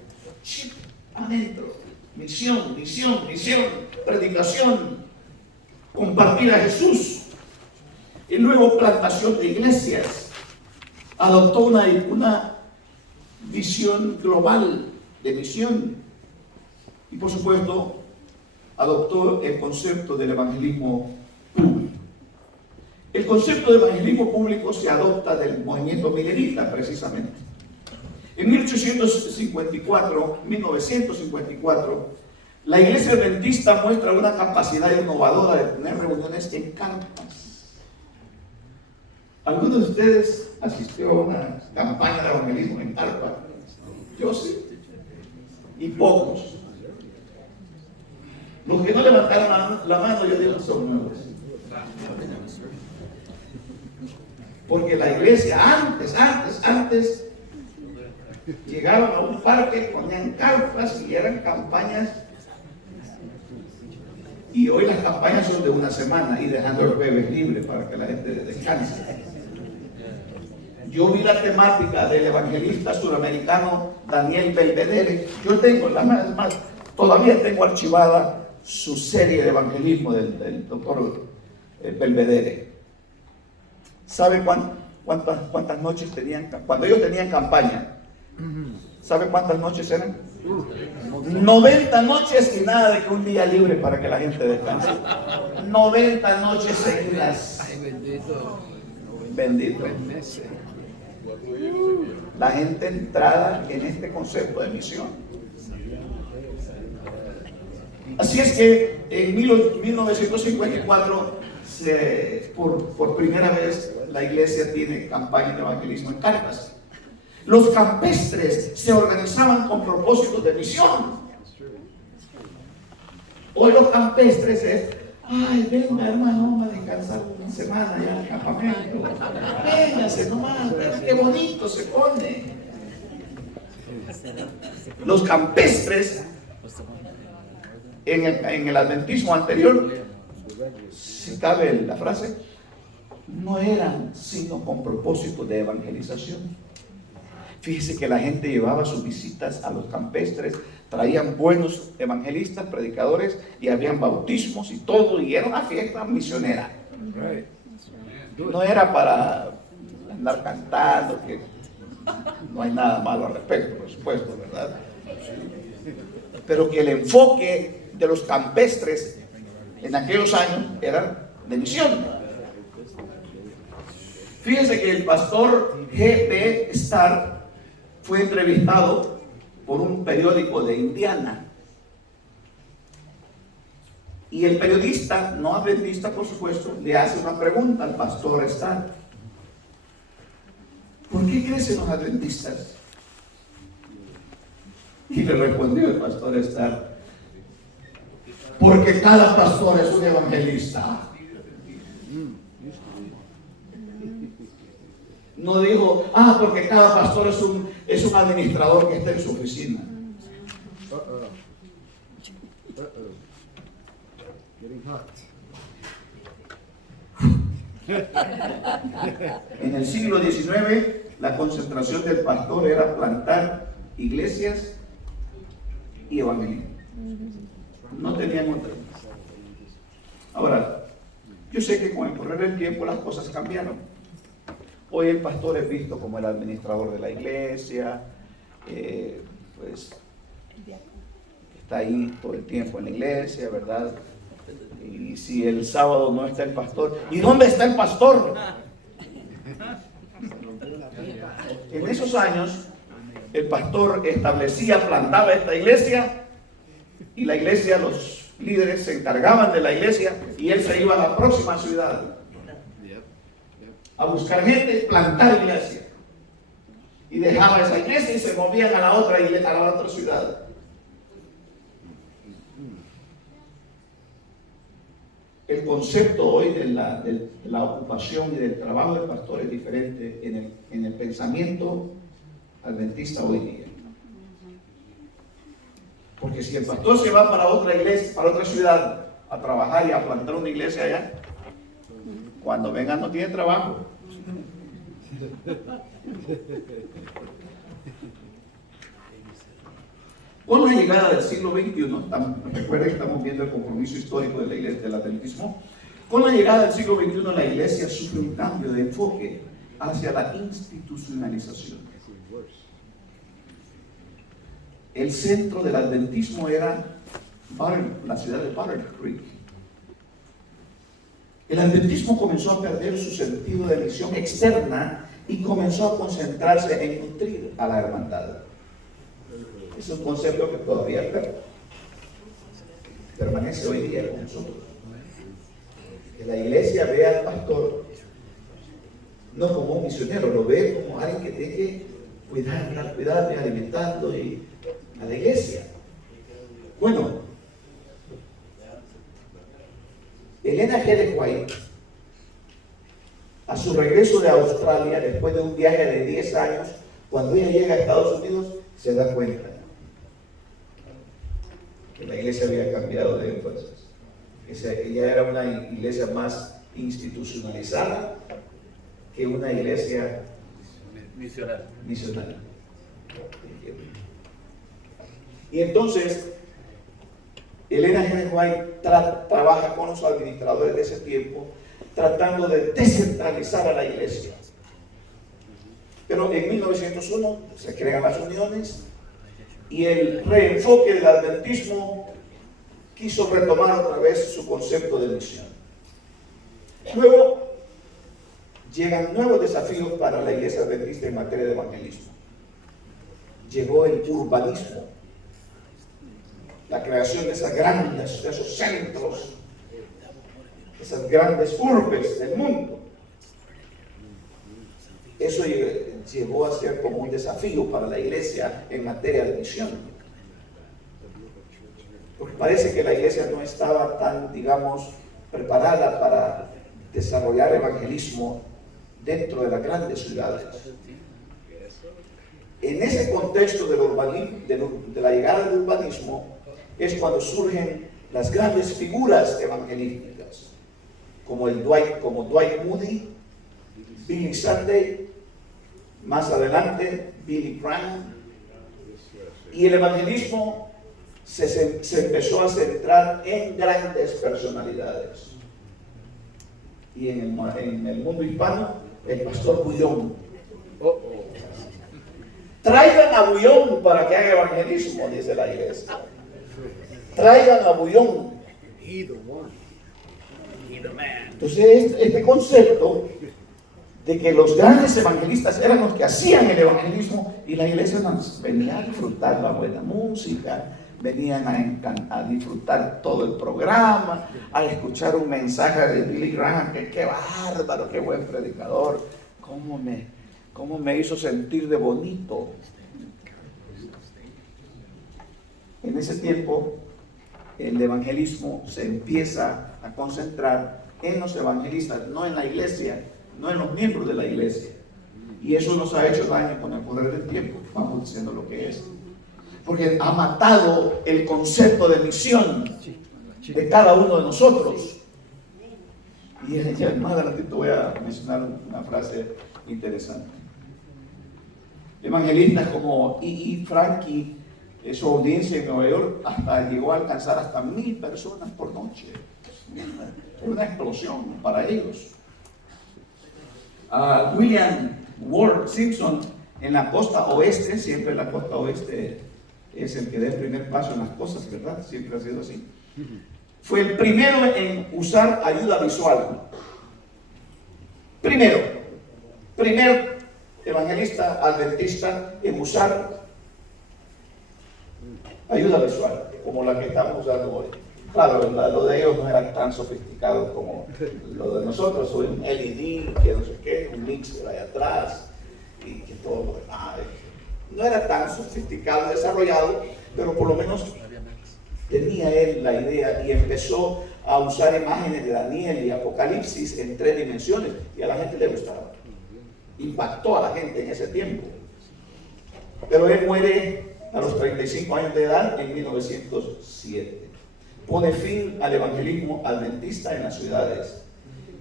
chip adentro. Misión, misión, misión, predicación, compartir a Jesús. Y luego plantación de iglesias. Adoptó una visión global de misión. Y por supuesto, adoptó el concepto del evangelismo público. El concepto de evangelismo público se adopta del movimiento milenista, precisamente. En 1954, la iglesia adventista muestra una capacidad innovadora de tener reuniones en carpas. ¿Alguno de ustedes asistió a una campaña de evangelismo en carpa? Yo sí. Y pocos. Los que no levantaron la mano, yo digo, son nuevos. Porque la iglesia antes llegaban a un parque, ponían carpas y eran campañas. Y hoy las campañas son de una semana y dejando los bebés libres para que la gente descanse. Yo vi la temática del evangelista suramericano Daniel Belvedere. Yo tengo, todavía tengo archivada su serie de evangelismo del doctor Belvedere. ¿Sabe cuántas noches tenían? Cuando ellos tenían campaña, ¿sabe cuántas noches eran? 90 noches y nada de que un día libre para que la gente descanse. 90 noches seguidas. Bendito. La gente entrada en este concepto de misión. Así es que en 1954 por primera vez la iglesia tiene campaña de evangelismo en carpas. Los campestres se organizaban con propósitos de misión. Hoy los campestres es: ay, venga hermano, vamos a descansar una semana ya en el campamento. Véngase nomás, qué bonito se pone. Los campestres en el adventismo anterior, si cabe la frase, no eran sino con propósito de evangelización. Fíjese que la gente llevaba sus visitas a los campestres, traían buenos evangelistas, predicadores, y habían bautismos y todo, y era una fiesta misionera. No era para andar cantando, que no hay nada malo al respecto, por supuesto, ¿verdad? Pero que el enfoque de los campestres en aquellos años era de misión. Fíjense que el pastor G.B. Starr fue entrevistado por un periódico de Indiana. Y el periodista, no adventista por supuesto, le hace una pregunta al pastor Starr. ¿Por qué crecen los adventistas? Y le respondió el pastor Starr: porque cada pastor es un evangelista. No dijo, porque cada pastor es un administrador que está en su oficina. Getting hot. En el siglo XIX, la concentración del pastor era plantar iglesias y evangelismo. No tenían otra. Ahora, yo sé que con el correr del tiempo las cosas cambiaron. Hoy el pastor es visto como el administrador de la iglesia, pues está ahí todo el tiempo en la iglesia, ¿verdad? Y si el sábado no está el pastor, ¿y dónde está el pastor? En esos años, el pastor establecía, plantaba esta iglesia, y la iglesia, los líderes se encargaban de la iglesia, y él se iba a la próxima ciudad a buscar gente, plantar iglesia, y dejaba esa iglesia y se movían a la otra ciudad. El concepto hoy de la ocupación y del trabajo del pastor es diferente en el pensamiento adventista hoy día. Porque si el pastor se va para otra iglesia, para otra ciudad, a trabajar y a plantar una iglesia allá, cuando venga no tiene trabajo. Con la llegada del siglo XXI, recuerden que estamos viendo el compromiso histórico de la iglesia del adventismo. Con la llegada del siglo XXI, la iglesia sufre un cambio de enfoque hacia la institucionalización. El centro del adventismo era la ciudad de Battle Creek. El adventismo comenzó a perder su sentido de misión externa y comenzó a concentrarse en nutrir a la hermandad. Es un concepto que todavía permanece hoy día con nosotros. Que la iglesia ve al pastor no como un misionero, lo ve como alguien que tiene que cuidar, alimentando a la iglesia. Bueno, Elena G. de White, a su regreso de Australia, después de un viaje de 10 años, cuando ella llega a Estados Unidos, se da cuenta que la iglesia había cambiado de énfasis. Ella era una iglesia más institucionalizada que una iglesia misional. Y entonces, Elena G. de White trabaja con los administradores de ese tiempo, tratando de descentralizar a la iglesia. Pero en 1901 se crean las uniones y el reenfoque del adventismo quiso retomar otra vez su concepto de misión. Luego llegan nuevos desafíos para la iglesia adventista en materia de evangelismo. Llegó el urbanismo, la creación de esos centros, esas grandes urbes del mundo. Eso llegó a ser como un desafío para la iglesia en materia de misión. Porque parece que la iglesia no estaba tan, preparada para desarrollar evangelismo dentro de las grandes ciudades. En ese contexto de la llegada del urbanismo es cuando surgen las grandes figuras evangelísticas, como Dwight Moody, Billy Sunday, más adelante Billy Graham, y el evangelismo se empezó a centrar en grandes personalidades. Y en el mundo hispano, el pastor Bullón. Traigan a Bullón para que haga evangelismo, dice la iglesia. Traigan a Bullón. Entonces, este concepto de que los grandes evangelistas eran los que hacían el evangelismo y la iglesia venía a disfrutar la buena música, venían a disfrutar todo el programa, a escuchar un mensaje de Billy Graham, que qué bárbaro, qué buen predicador, cómo me hizo sentir de bonito. En ese tiempo, el evangelismo se empieza a concentrar en los evangelistas, no en la iglesia, no en los miembros de la iglesia. Y eso nos ha hecho daño con el poder del tiempo, vamos diciendo lo que es. Porque ha matado el concepto de misión de cada uno de nosotros. Y ya más adelante voy a mencionar una frase interesante. Evangelistas como E.E. Frankie, su audiencia en Nueva York llegó a alcanzar hasta 1,000 personas por noche. Es una explosión para ellos. William Ward Simpson en la costa oeste, siempre la costa oeste es el que da el primer paso en las cosas, ¿verdad? Siempre ha sido así. Fue el primero en usar ayuda visual. Primer evangelista adventista en usar ayuda visual, como la que estamos usando hoy. Claro, lo de ellos no era tan sofisticado como lo de nosotros, un LED, que no sé qué, un mixer ahí atrás, y que todo lo demás. No era tan sofisticado, desarrollado, pero por lo menos tenía él la idea y empezó a usar imágenes de Daniel y Apocalipsis en 3 dimensiones, y a la gente le gustaba. Impactó a la gente en ese tiempo. Pero él muere a los 35 años de edad en 1907. Pone fin al evangelismo adventista en las ciudades.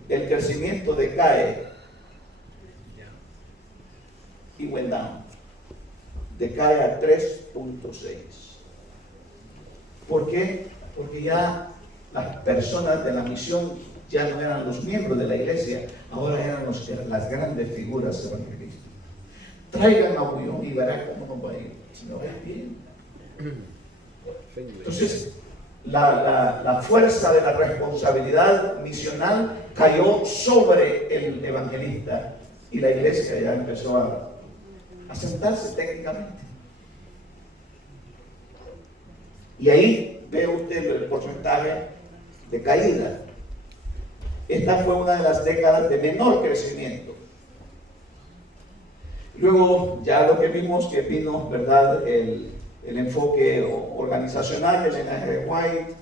El crecimiento decae y went down. Decae a 3.6. ¿Por qué? Porque ya las personas de la misión ya no eran los miembros de la iglesia, ahora eran las grandes figuras evangelistas. Traigan a Bullón y verá cómo nos va a ir. Si no va a ir bien. Entonces, la fuerza de la responsabilidad misional cayó sobre el evangelista y la iglesia ya empezó a sentarse técnicamente. Y ahí ve usted el porcentaje de caída. Esta fue una de las décadas de menor crecimiento. Luego, ya lo que vimos que vino, ¿verdad?, el enfoque organizacional, el N.G. White,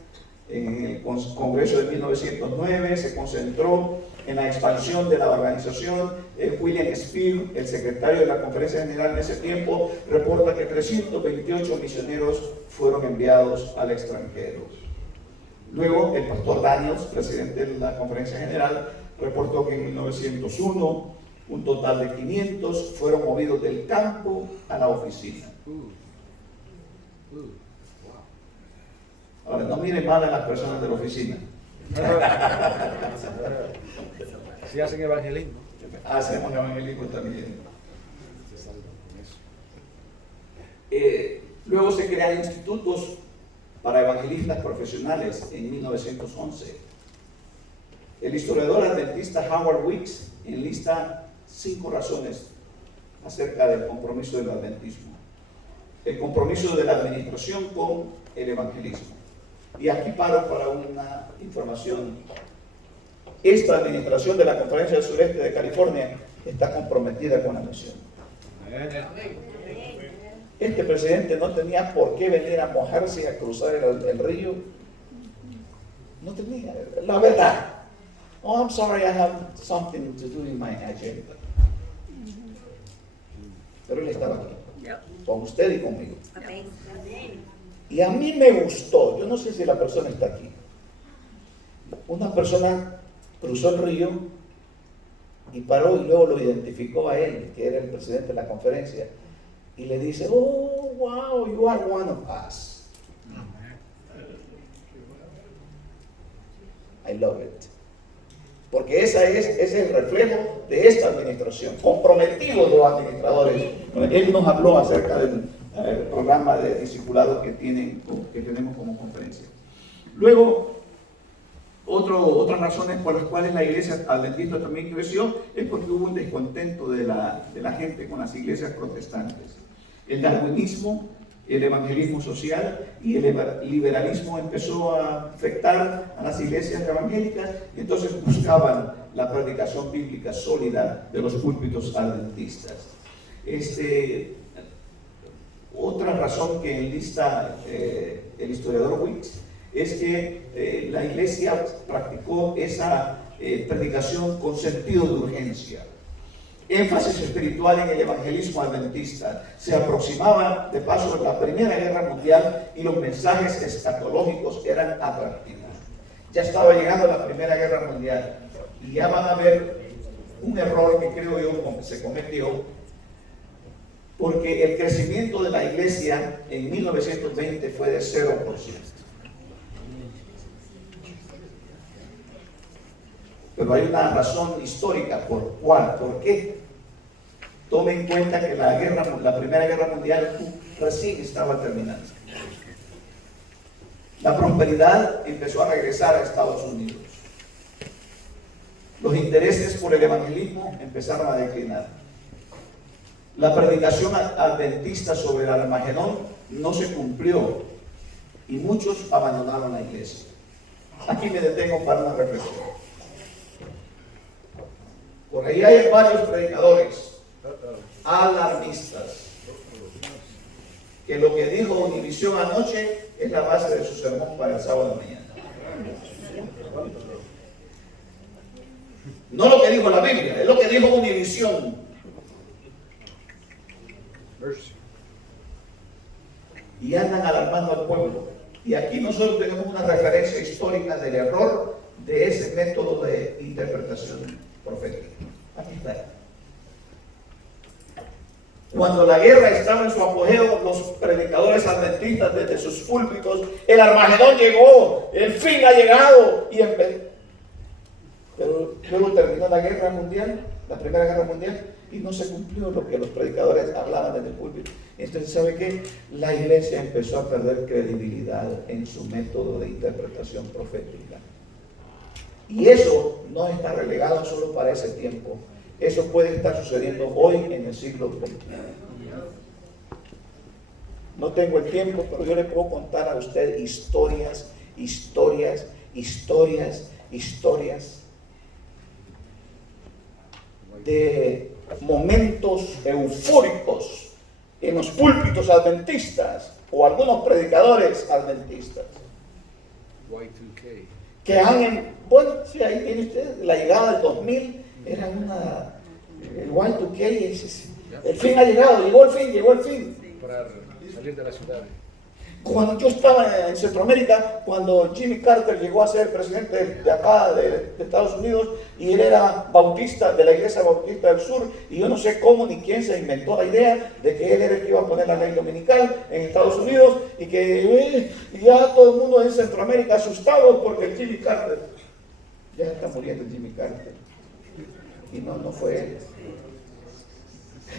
en el Congreso de 1909, se concentró en la expansión de la organización. William Spear, el secretario de la Conferencia General en ese tiempo, reporta que 328 misioneros fueron enviados al extranjero. Luego, el pastor Daniels, presidente de la Conferencia General, reportó que en 1901 un total de 500 fueron movidos del campo a la oficina. Ahora, no miren mal a las personas de la oficina. Si hacen evangelismo. Hacemos evangelismo también. Luego se crean institutos para evangelistas profesionales en 1911. El historiador adventista Howard Weeks enlista 5 razones acerca del compromiso del adventismo. El compromiso de la administración con el evangelismo. Y aquí paro para una información. Esta administración de la Conferencia del Sureste de California está comprometida con la misión. Este presidente no tenía por qué venir a mojarse y a cruzar el río. No tenía, la verdad. Oh, I'm sorry, I have something to do in my agenda. Pero él estaba aquí, con usted y conmigo. Y a mí me gustó, yo no sé si la persona está aquí. Una persona cruzó el río y paró y luego lo identificó a él, que era el presidente de la conferencia, y le dice, oh, wow, you are one of us. I love it. Porque ese es el reflejo de esta administración, comprometidos los administradores. Él nos habló acerca del programa de discipulado que tenemos como conferencia. Luego, otras razones por las cuales la iglesia adventista también creció es porque hubo un descontento de la gente con las iglesias protestantes. El darwinismo, el evangelismo social y el liberalismo empezó a afectar a las iglesias evangélicas, y entonces buscaban la predicación bíblica sólida de los púlpitos adventistas. Otra razón que enlista el historiador Weeks es que la iglesia practicó esa predicación con sentido de urgencia. Énfasis espiritual en el evangelismo adventista. Se aproximaba de paso la Primera Guerra Mundial y los mensajes escatológicos eran atractivos. Ya estaba llegando la Primera Guerra Mundial y ya van a ver un error que creo yo se cometió, porque el crecimiento de la iglesia en 1920 fue de 0%. Pero hay una razón histórica por qué. Tome en cuenta que la Primera Guerra Mundial recién estaba terminando. La prosperidad empezó a regresar a Estados Unidos. Los intereses por el evangelismo empezaron a declinar. La predicación adventista sobre el Armagedón no se cumplió y muchos abandonaron la iglesia. Aquí me detengo para una reflexión. Por ahí hay varios predicadores alarmistas que lo que dijo Univisión anoche es la base de su sermón para el sábado de mañana. No lo que dijo la Biblia, es lo que dijo Univisión. Y andan alarmando al pueblo. Y aquí nosotros tenemos una referencia histórica del error de ese método de interpretación profética. Aquí está. Cuando la guerra estaba en su apogeo, los predicadores adventistas desde sus púlpitos, el Armagedón llegó, el fin ha llegado, pero luego terminó la guerra mundial, la Primera Guerra Mundial, y no se cumplió lo que los predicadores hablaban desde el púlpito. Entonces, ¿sabe qué? La iglesia empezó a perder credibilidad en su método de interpretación profética. Y eso no está relegado solo para ese tiempo. Eso puede estar sucediendo hoy en el siglo XXI. No tengo el tiempo, pero yo le puedo contar a usted historias de momentos eufóricos en los púlpitos adventistas o algunos predicadores adventistas. Y2K. Que bueno, sí, ahí tiene usted, la llegada del 2000 era el Y2K, el fin ha llegado, llegó el fin. Para salir de la ciudad. Cuando yo estaba en Centroamérica, cuando Jimmy Carter llegó a ser presidente de acá, de Estados Unidos, y él era bautista, de la Iglesia Bautista del Sur, y yo no sé cómo ni quién se inventó la idea de que él era el que iba a poner la ley dominical en Estados Unidos, y que ya todo el mundo en Centroamérica asustado porque el Jimmy Carter, ya está muriendo el Jimmy Carter, y no fue él.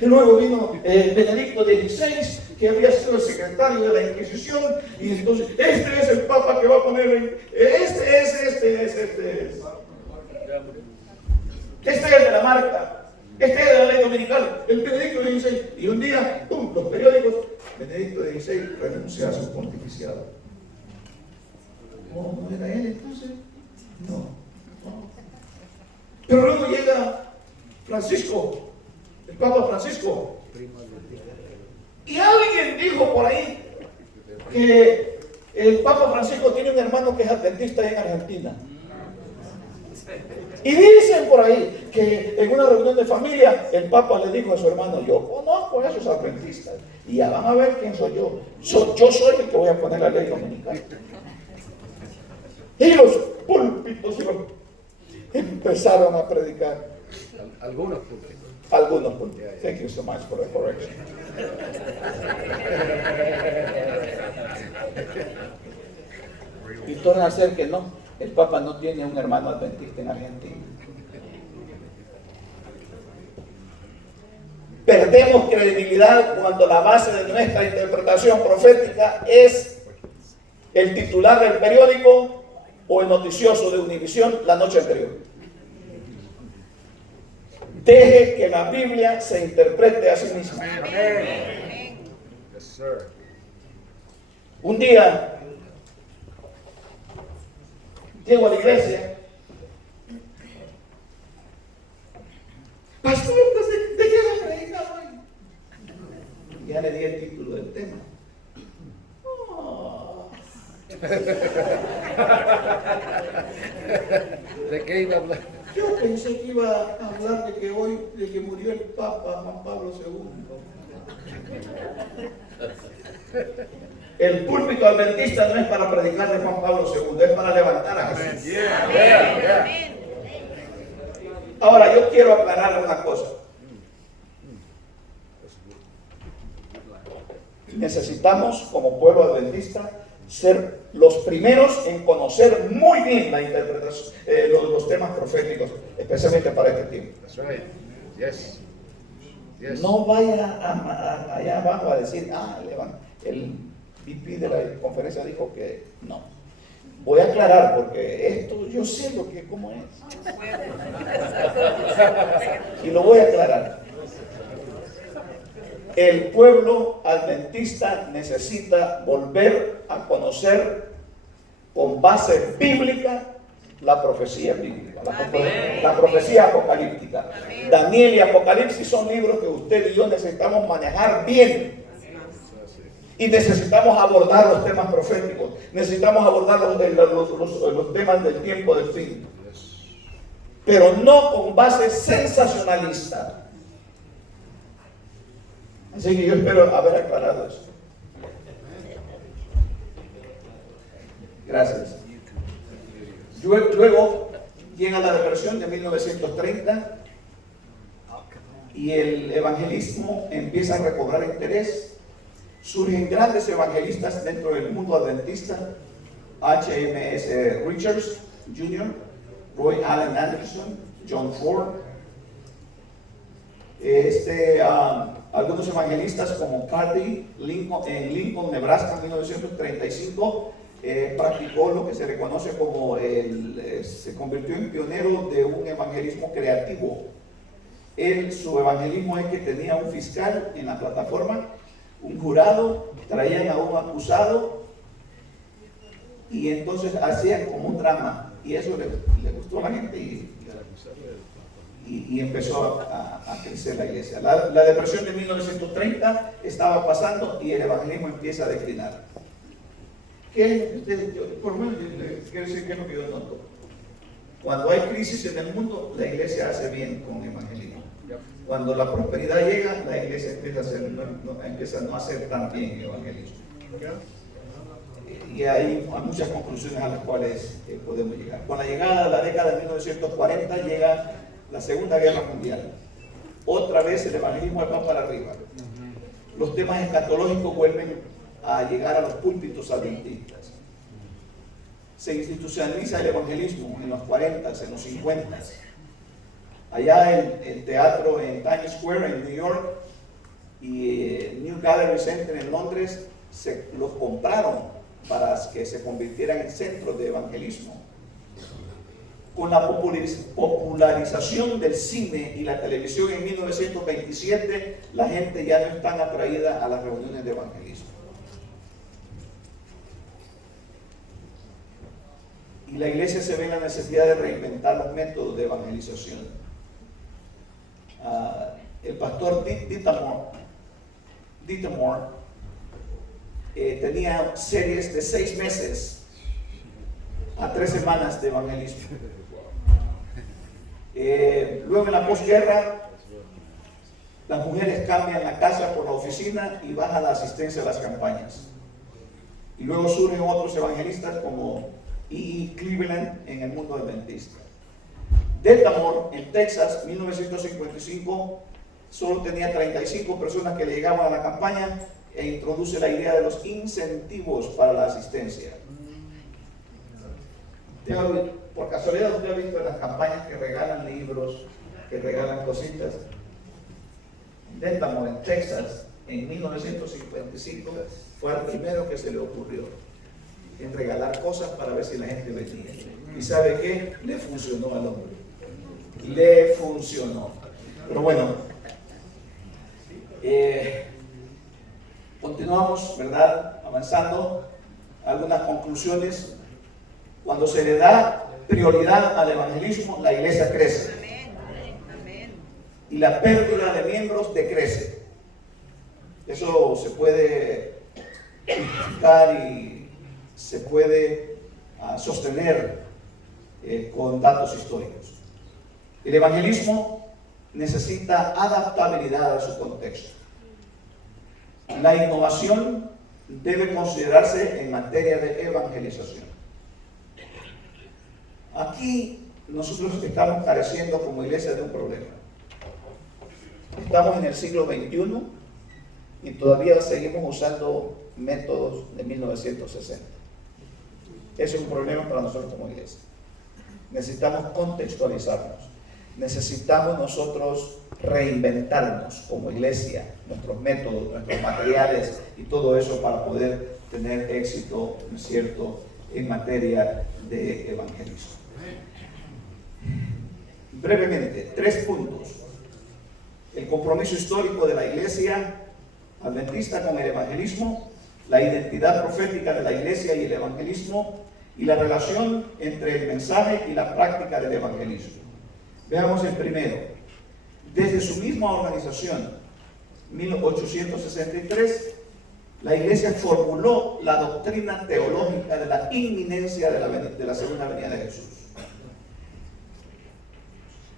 Y luego vino Benedicto XVI, que había sido el secretario de la Inquisición, y entonces, este es el Papa que va a poner, este es. Este es de la marca, este es de la ley dominical, el Benedicto XVI. Y un día, los periódicos, Benedicto XVI renuncia a su pontificado. ¿No era él entonces? No. Pero luego llega Francisco, el Papa Francisco, y alguien dijo por ahí que el Papa Francisco tiene un hermano que es adventista en Argentina. Y dicen por ahí que en una reunión de familia el Papa le dijo a su hermano: yo conozco a esos adventistas y ya van a ver quién soy yo. Yo soy el que voy a poner la ley dominical. Y los púlpitos empezaron a predicar. Algunos púlpitos. Algunos puntos. Thank you so much for the correction. Y torna a ser que no, el Papa no tiene un hermano adventista en Argentina. Perdemos credibilidad cuando la base de nuestra interpretación profética es el titular del periódico o el noticioso de Univisión la noche anterior. Deje que la Biblia se interprete a sí misma. Yes, sir. Un día llego a la iglesia. Pastor, ¿de qué va a predicar hoy? Ya le di el título del tema. Oh. ¿De qué iba a hablar? Yo pensé que iba a hablar de que hoy, de que murió el Papa Juan Pablo II. El púlpito adventista no es para predicar de Juan Pablo II, es para levantar a Jesús. Ahora, yo quiero aclarar una cosa. Necesitamos, como pueblo adventista, ser los primeros en conocer muy bien la interpretación, los temas proféticos, especialmente para este tiempo. That's right. Yes. Yes. No vaya allá abajo a decir, el VP de la conferencia dijo que no. Voy a aclarar porque esto yo sé cómo es. Y lo voy a aclarar. El pueblo adventista necesita volver a conocer con base bíblica la profecía bíblica, la profecía apocalíptica. Daniel y Apocalipsis son libros que usted y yo necesitamos manejar bien. Y necesitamos abordar los temas proféticos, necesitamos abordar los temas del tiempo del fin. Pero no con base sensacionalista. Así que yo espero haber aclarado eso. Gracias. Luego llega la depresión de 1930 y el evangelismo empieza a recobrar interés. Surgen grandes evangelistas dentro del mundo adventista: H.M.S. Richards Jr., Roy Allen Anderson, John Ford. Algunos evangelistas como Carty en Lincoln, Nebraska, en 1935, practicó lo que se reconoce como se convirtió en pionero de un evangelismo creativo. Su evangelismo es que tenía un fiscal en la plataforma, un jurado, traían a un acusado y entonces hacían como un drama, y eso le gustó a la gente y empezó a crecer la iglesia. La depresión de 1930 estaba pasando y el evangelismo empieza a declinar. Por lo menos quiero decir que es lo que yo noto. Cuando hay crisis en el mundo, la iglesia hace bien con evangelismo. Cuando la prosperidad llega, la iglesia empieza a no hacer tan bien evangelismo. Y hay muchas conclusiones a las cuales podemos llegar. Con la llegada de la década de 1940 llega la Segunda Guerra Mundial. Otra vez el evangelismo va para arriba. Los temas escatológicos vuelven a llegar a los púlpitos adventistas. Se institucionaliza el evangelismo en los 40, en los 50. Allá el teatro en Times Square en New York y New Gallery Center en Londres los compraron para que se convirtieran en centros de evangelismo. Con la popularización del cine y la televisión en 1927, la gente ya no es tan atraída a las reuniones de evangelismo. Y la iglesia se ve en la necesidad de reinventar los métodos de evangelización. El pastor Dittemore tenía series de 6 meses a 3 semanas de evangelismo. Luego en la posguerra, las mujeres cambian la casa por la oficina y baja la asistencia a las campañas. Y luego surgen otros evangelistas como E. Cleveland en el mundo adventista. Dittemore en Texas, 1955, solo tenía 35 personas que le llegaban a la campaña e introduce la idea de los incentivos para la asistencia. Por casualidad, ¿usted ha visto las campañas que regalan libros, que regalan cositas? Dittemore en Texas, en 1955, fue el primero que se le ocurrió en regalar cosas para ver si la gente venía. ¿Y sabe qué? Le funcionó al hombre. Le funcionó. Pero bueno, continuamos, ¿verdad? Avanzando. Algunas conclusiones. Cuando se le da prioridad al evangelismo, la iglesia crece. Y la pérdida de miembros decrece. Eso se puede justificar y se puede sostener con datos históricos. El evangelismo necesita adaptabilidad a su contexto. La innovación debe considerarse en materia de evangelización. Aquí nosotros estamos careciendo como iglesia de un problema. Estamos en el siglo XXI y todavía seguimos usando métodos de 1960. Ese es un problema para nosotros como iglesia. Necesitamos contextualizarnos. Necesitamos nosotros reinventarnos como iglesia, nuestros métodos, nuestros materiales y todo eso para poder tener éxito, ¿no es cierto?, en materia de evangelismo. Brevemente, 3 puntos. El compromiso histórico de la iglesia adventista con el evangelismo, la identidad profética de la iglesia y el evangelismo, y la relación entre el mensaje y la práctica del evangelismo. Veamos el primero. Desde su misma organización, 1863, la iglesia formuló la doctrina teológica de la inminencia de la segunda venida de Jesús.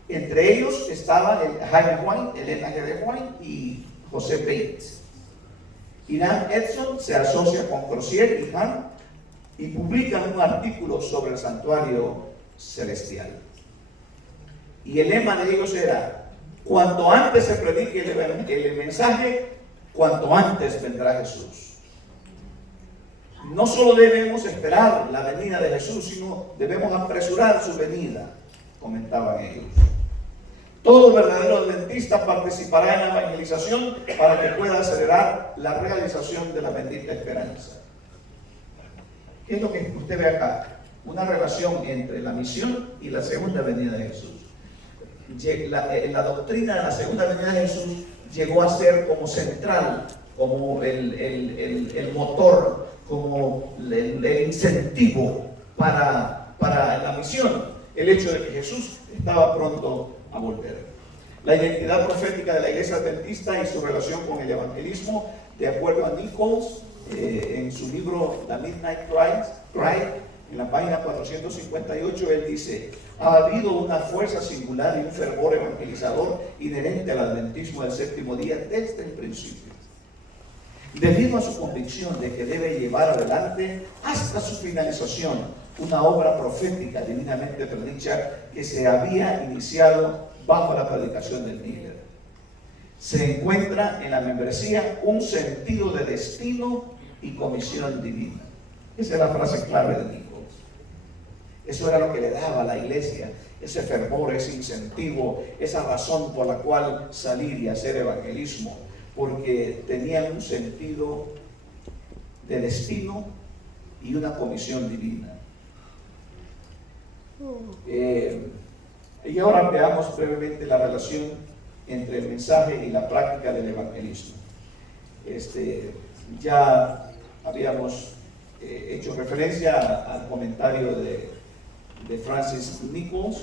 Entre ellos estaba Jaime White, Elena G. de White y José Bates. Irán Edson se asocia con Crosier y Hahn y publican un artículo sobre el santuario celestial. Y el lema de ellos era: cuanto antes se predique el mensaje, cuanto antes vendrá Jesús. No solo debemos esperar la venida de Jesús, sino debemos apresurar su venida, comentaban ellos. Todo verdadero adventista participará en la evangelización para que pueda acelerar la realización de la bendita esperanza. ¿Qué es lo que usted ve acá? Una relación entre la misión y la segunda venida de Jesús. La doctrina de la segunda venida de Jesús llegó a ser como central, como el motor, como el incentivo para la misión. El hecho de que Jesús estaba pronto a volver. La identidad profética de la iglesia adventista y su relación con el evangelismo, de acuerdo a Nichols, en su libro The Midnight Cry, en la página 458, él dice: ha habido una fuerza singular y un fervor evangelizador inherente al adventismo del séptimo día desde el principio. Debido a su convicción de que debe llevar adelante hasta su finalización una obra profética divinamente predicha que se había iniciado bajo la predicación del líder. Se encuentra en la membresía un sentido de destino y comisión divina. Esa es la frase clave de Nichols. Eso era lo que le daba a la iglesia, ese fervor, ese incentivo, esa razón por la cual salir y hacer evangelismo, porque tenían un sentido de destino y una comisión divina. Y ahora veamos brevemente la relación entre el mensaje y la práctica del evangelismo. Ya habíamos hecho referencia al comentario de Francis Nichols.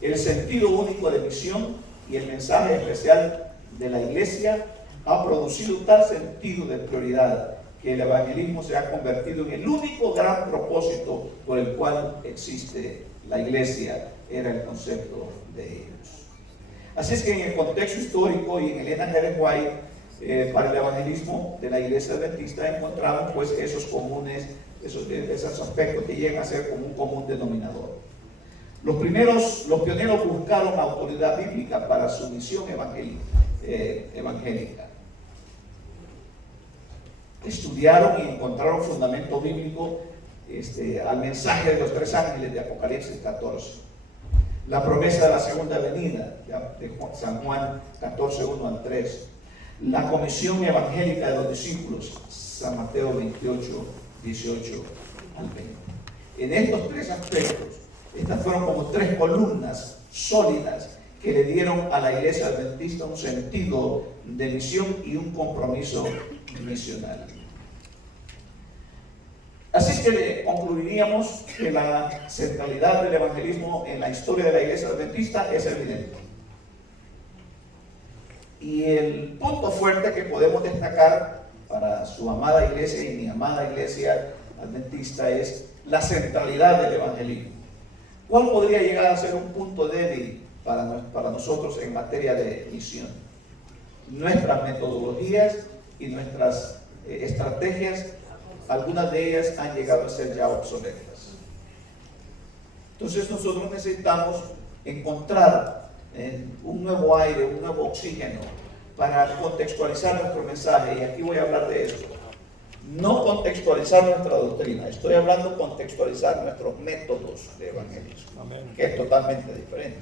El sentido único de misión y el mensaje especial de la iglesia ha producido tal sentido de prioridad que el evangelismo se ha convertido en el único gran propósito por el cual existe la iglesia. Era el concepto de ellos. Así es que en el contexto histórico y en Elena G. de White, para el evangelismo de la iglesia adventista encontramos pues esos aspectos que llegan a ser como un común denominador. Los pioneros buscaron autoridad bíblica para su misión evangélica. Estudiaron y encontraron fundamento bíblico al mensaje de los 3 ángeles de Apocalipsis 14. La promesa de la segunda venida de San Juan 14, 1 al 3. La comisión evangélica de los discípulos, San Mateo 28, 18 al 20. En estos 3 aspectos, estas fueron como 3 columnas sólidas que le dieron a la iglesia adventista un sentido de misión y un compromiso misional. Así es que concluiríamos que la centralidad del evangelismo en la historia de la iglesia adventista es evidente. Y el punto fuerte que podemos destacar para su amada iglesia y mi amada iglesia adventista es la centralidad del evangelismo. ¿Cuál podría llegar a ser un punto débil para nosotros en materia de misión? Nuestras metodologías y nuestras estrategias, algunas de ellas han llegado a ser ya obsoletas. Entonces nosotros necesitamos encontrar un nuevo aire, un nuevo oxígeno para contextualizar nuestro mensaje, y aquí voy a hablar de esto. No contextualizar nuestra doctrina, estoy hablando de contextualizar nuestros métodos de evangelismo, que es totalmente diferente.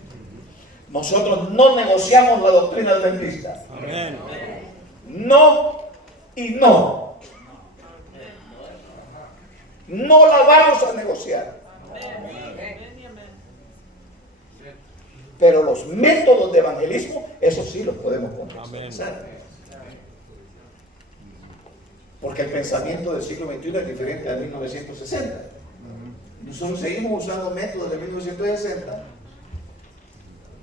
Nosotros no negociamos la doctrina adventista. Amén. No y no. No la vamos a negociar. Pero los métodos de evangelismo, eso sí los podemos contextualizar. Porque el pensamiento del siglo XXI es diferente al 1960. Nosotros seguimos usando métodos de 1960,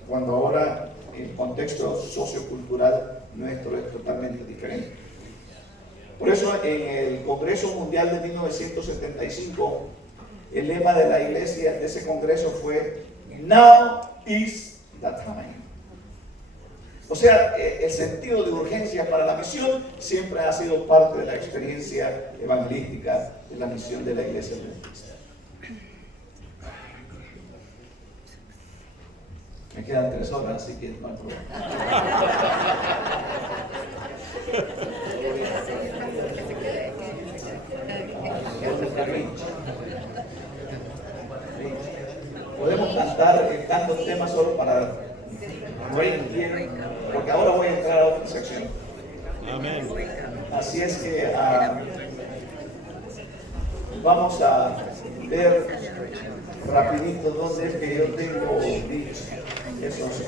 cuando ahora el contexto sociocultural nuestro es totalmente diferente. Por eso en el Congreso Mundial de 1975, el lema de la iglesia de ese congreso fue "Now is the time". O sea, el sentido de urgencia para la misión siempre ha sido parte de la experiencia evangelística de la misión de la iglesia adventista. Me quedan 3 horas, así que no hay problema. Podemos cantar temas solo para break here, porque ahora voy a entrar a otra sección. Amén. Así es que vamos a ver rapidito dónde es que yo tengo esos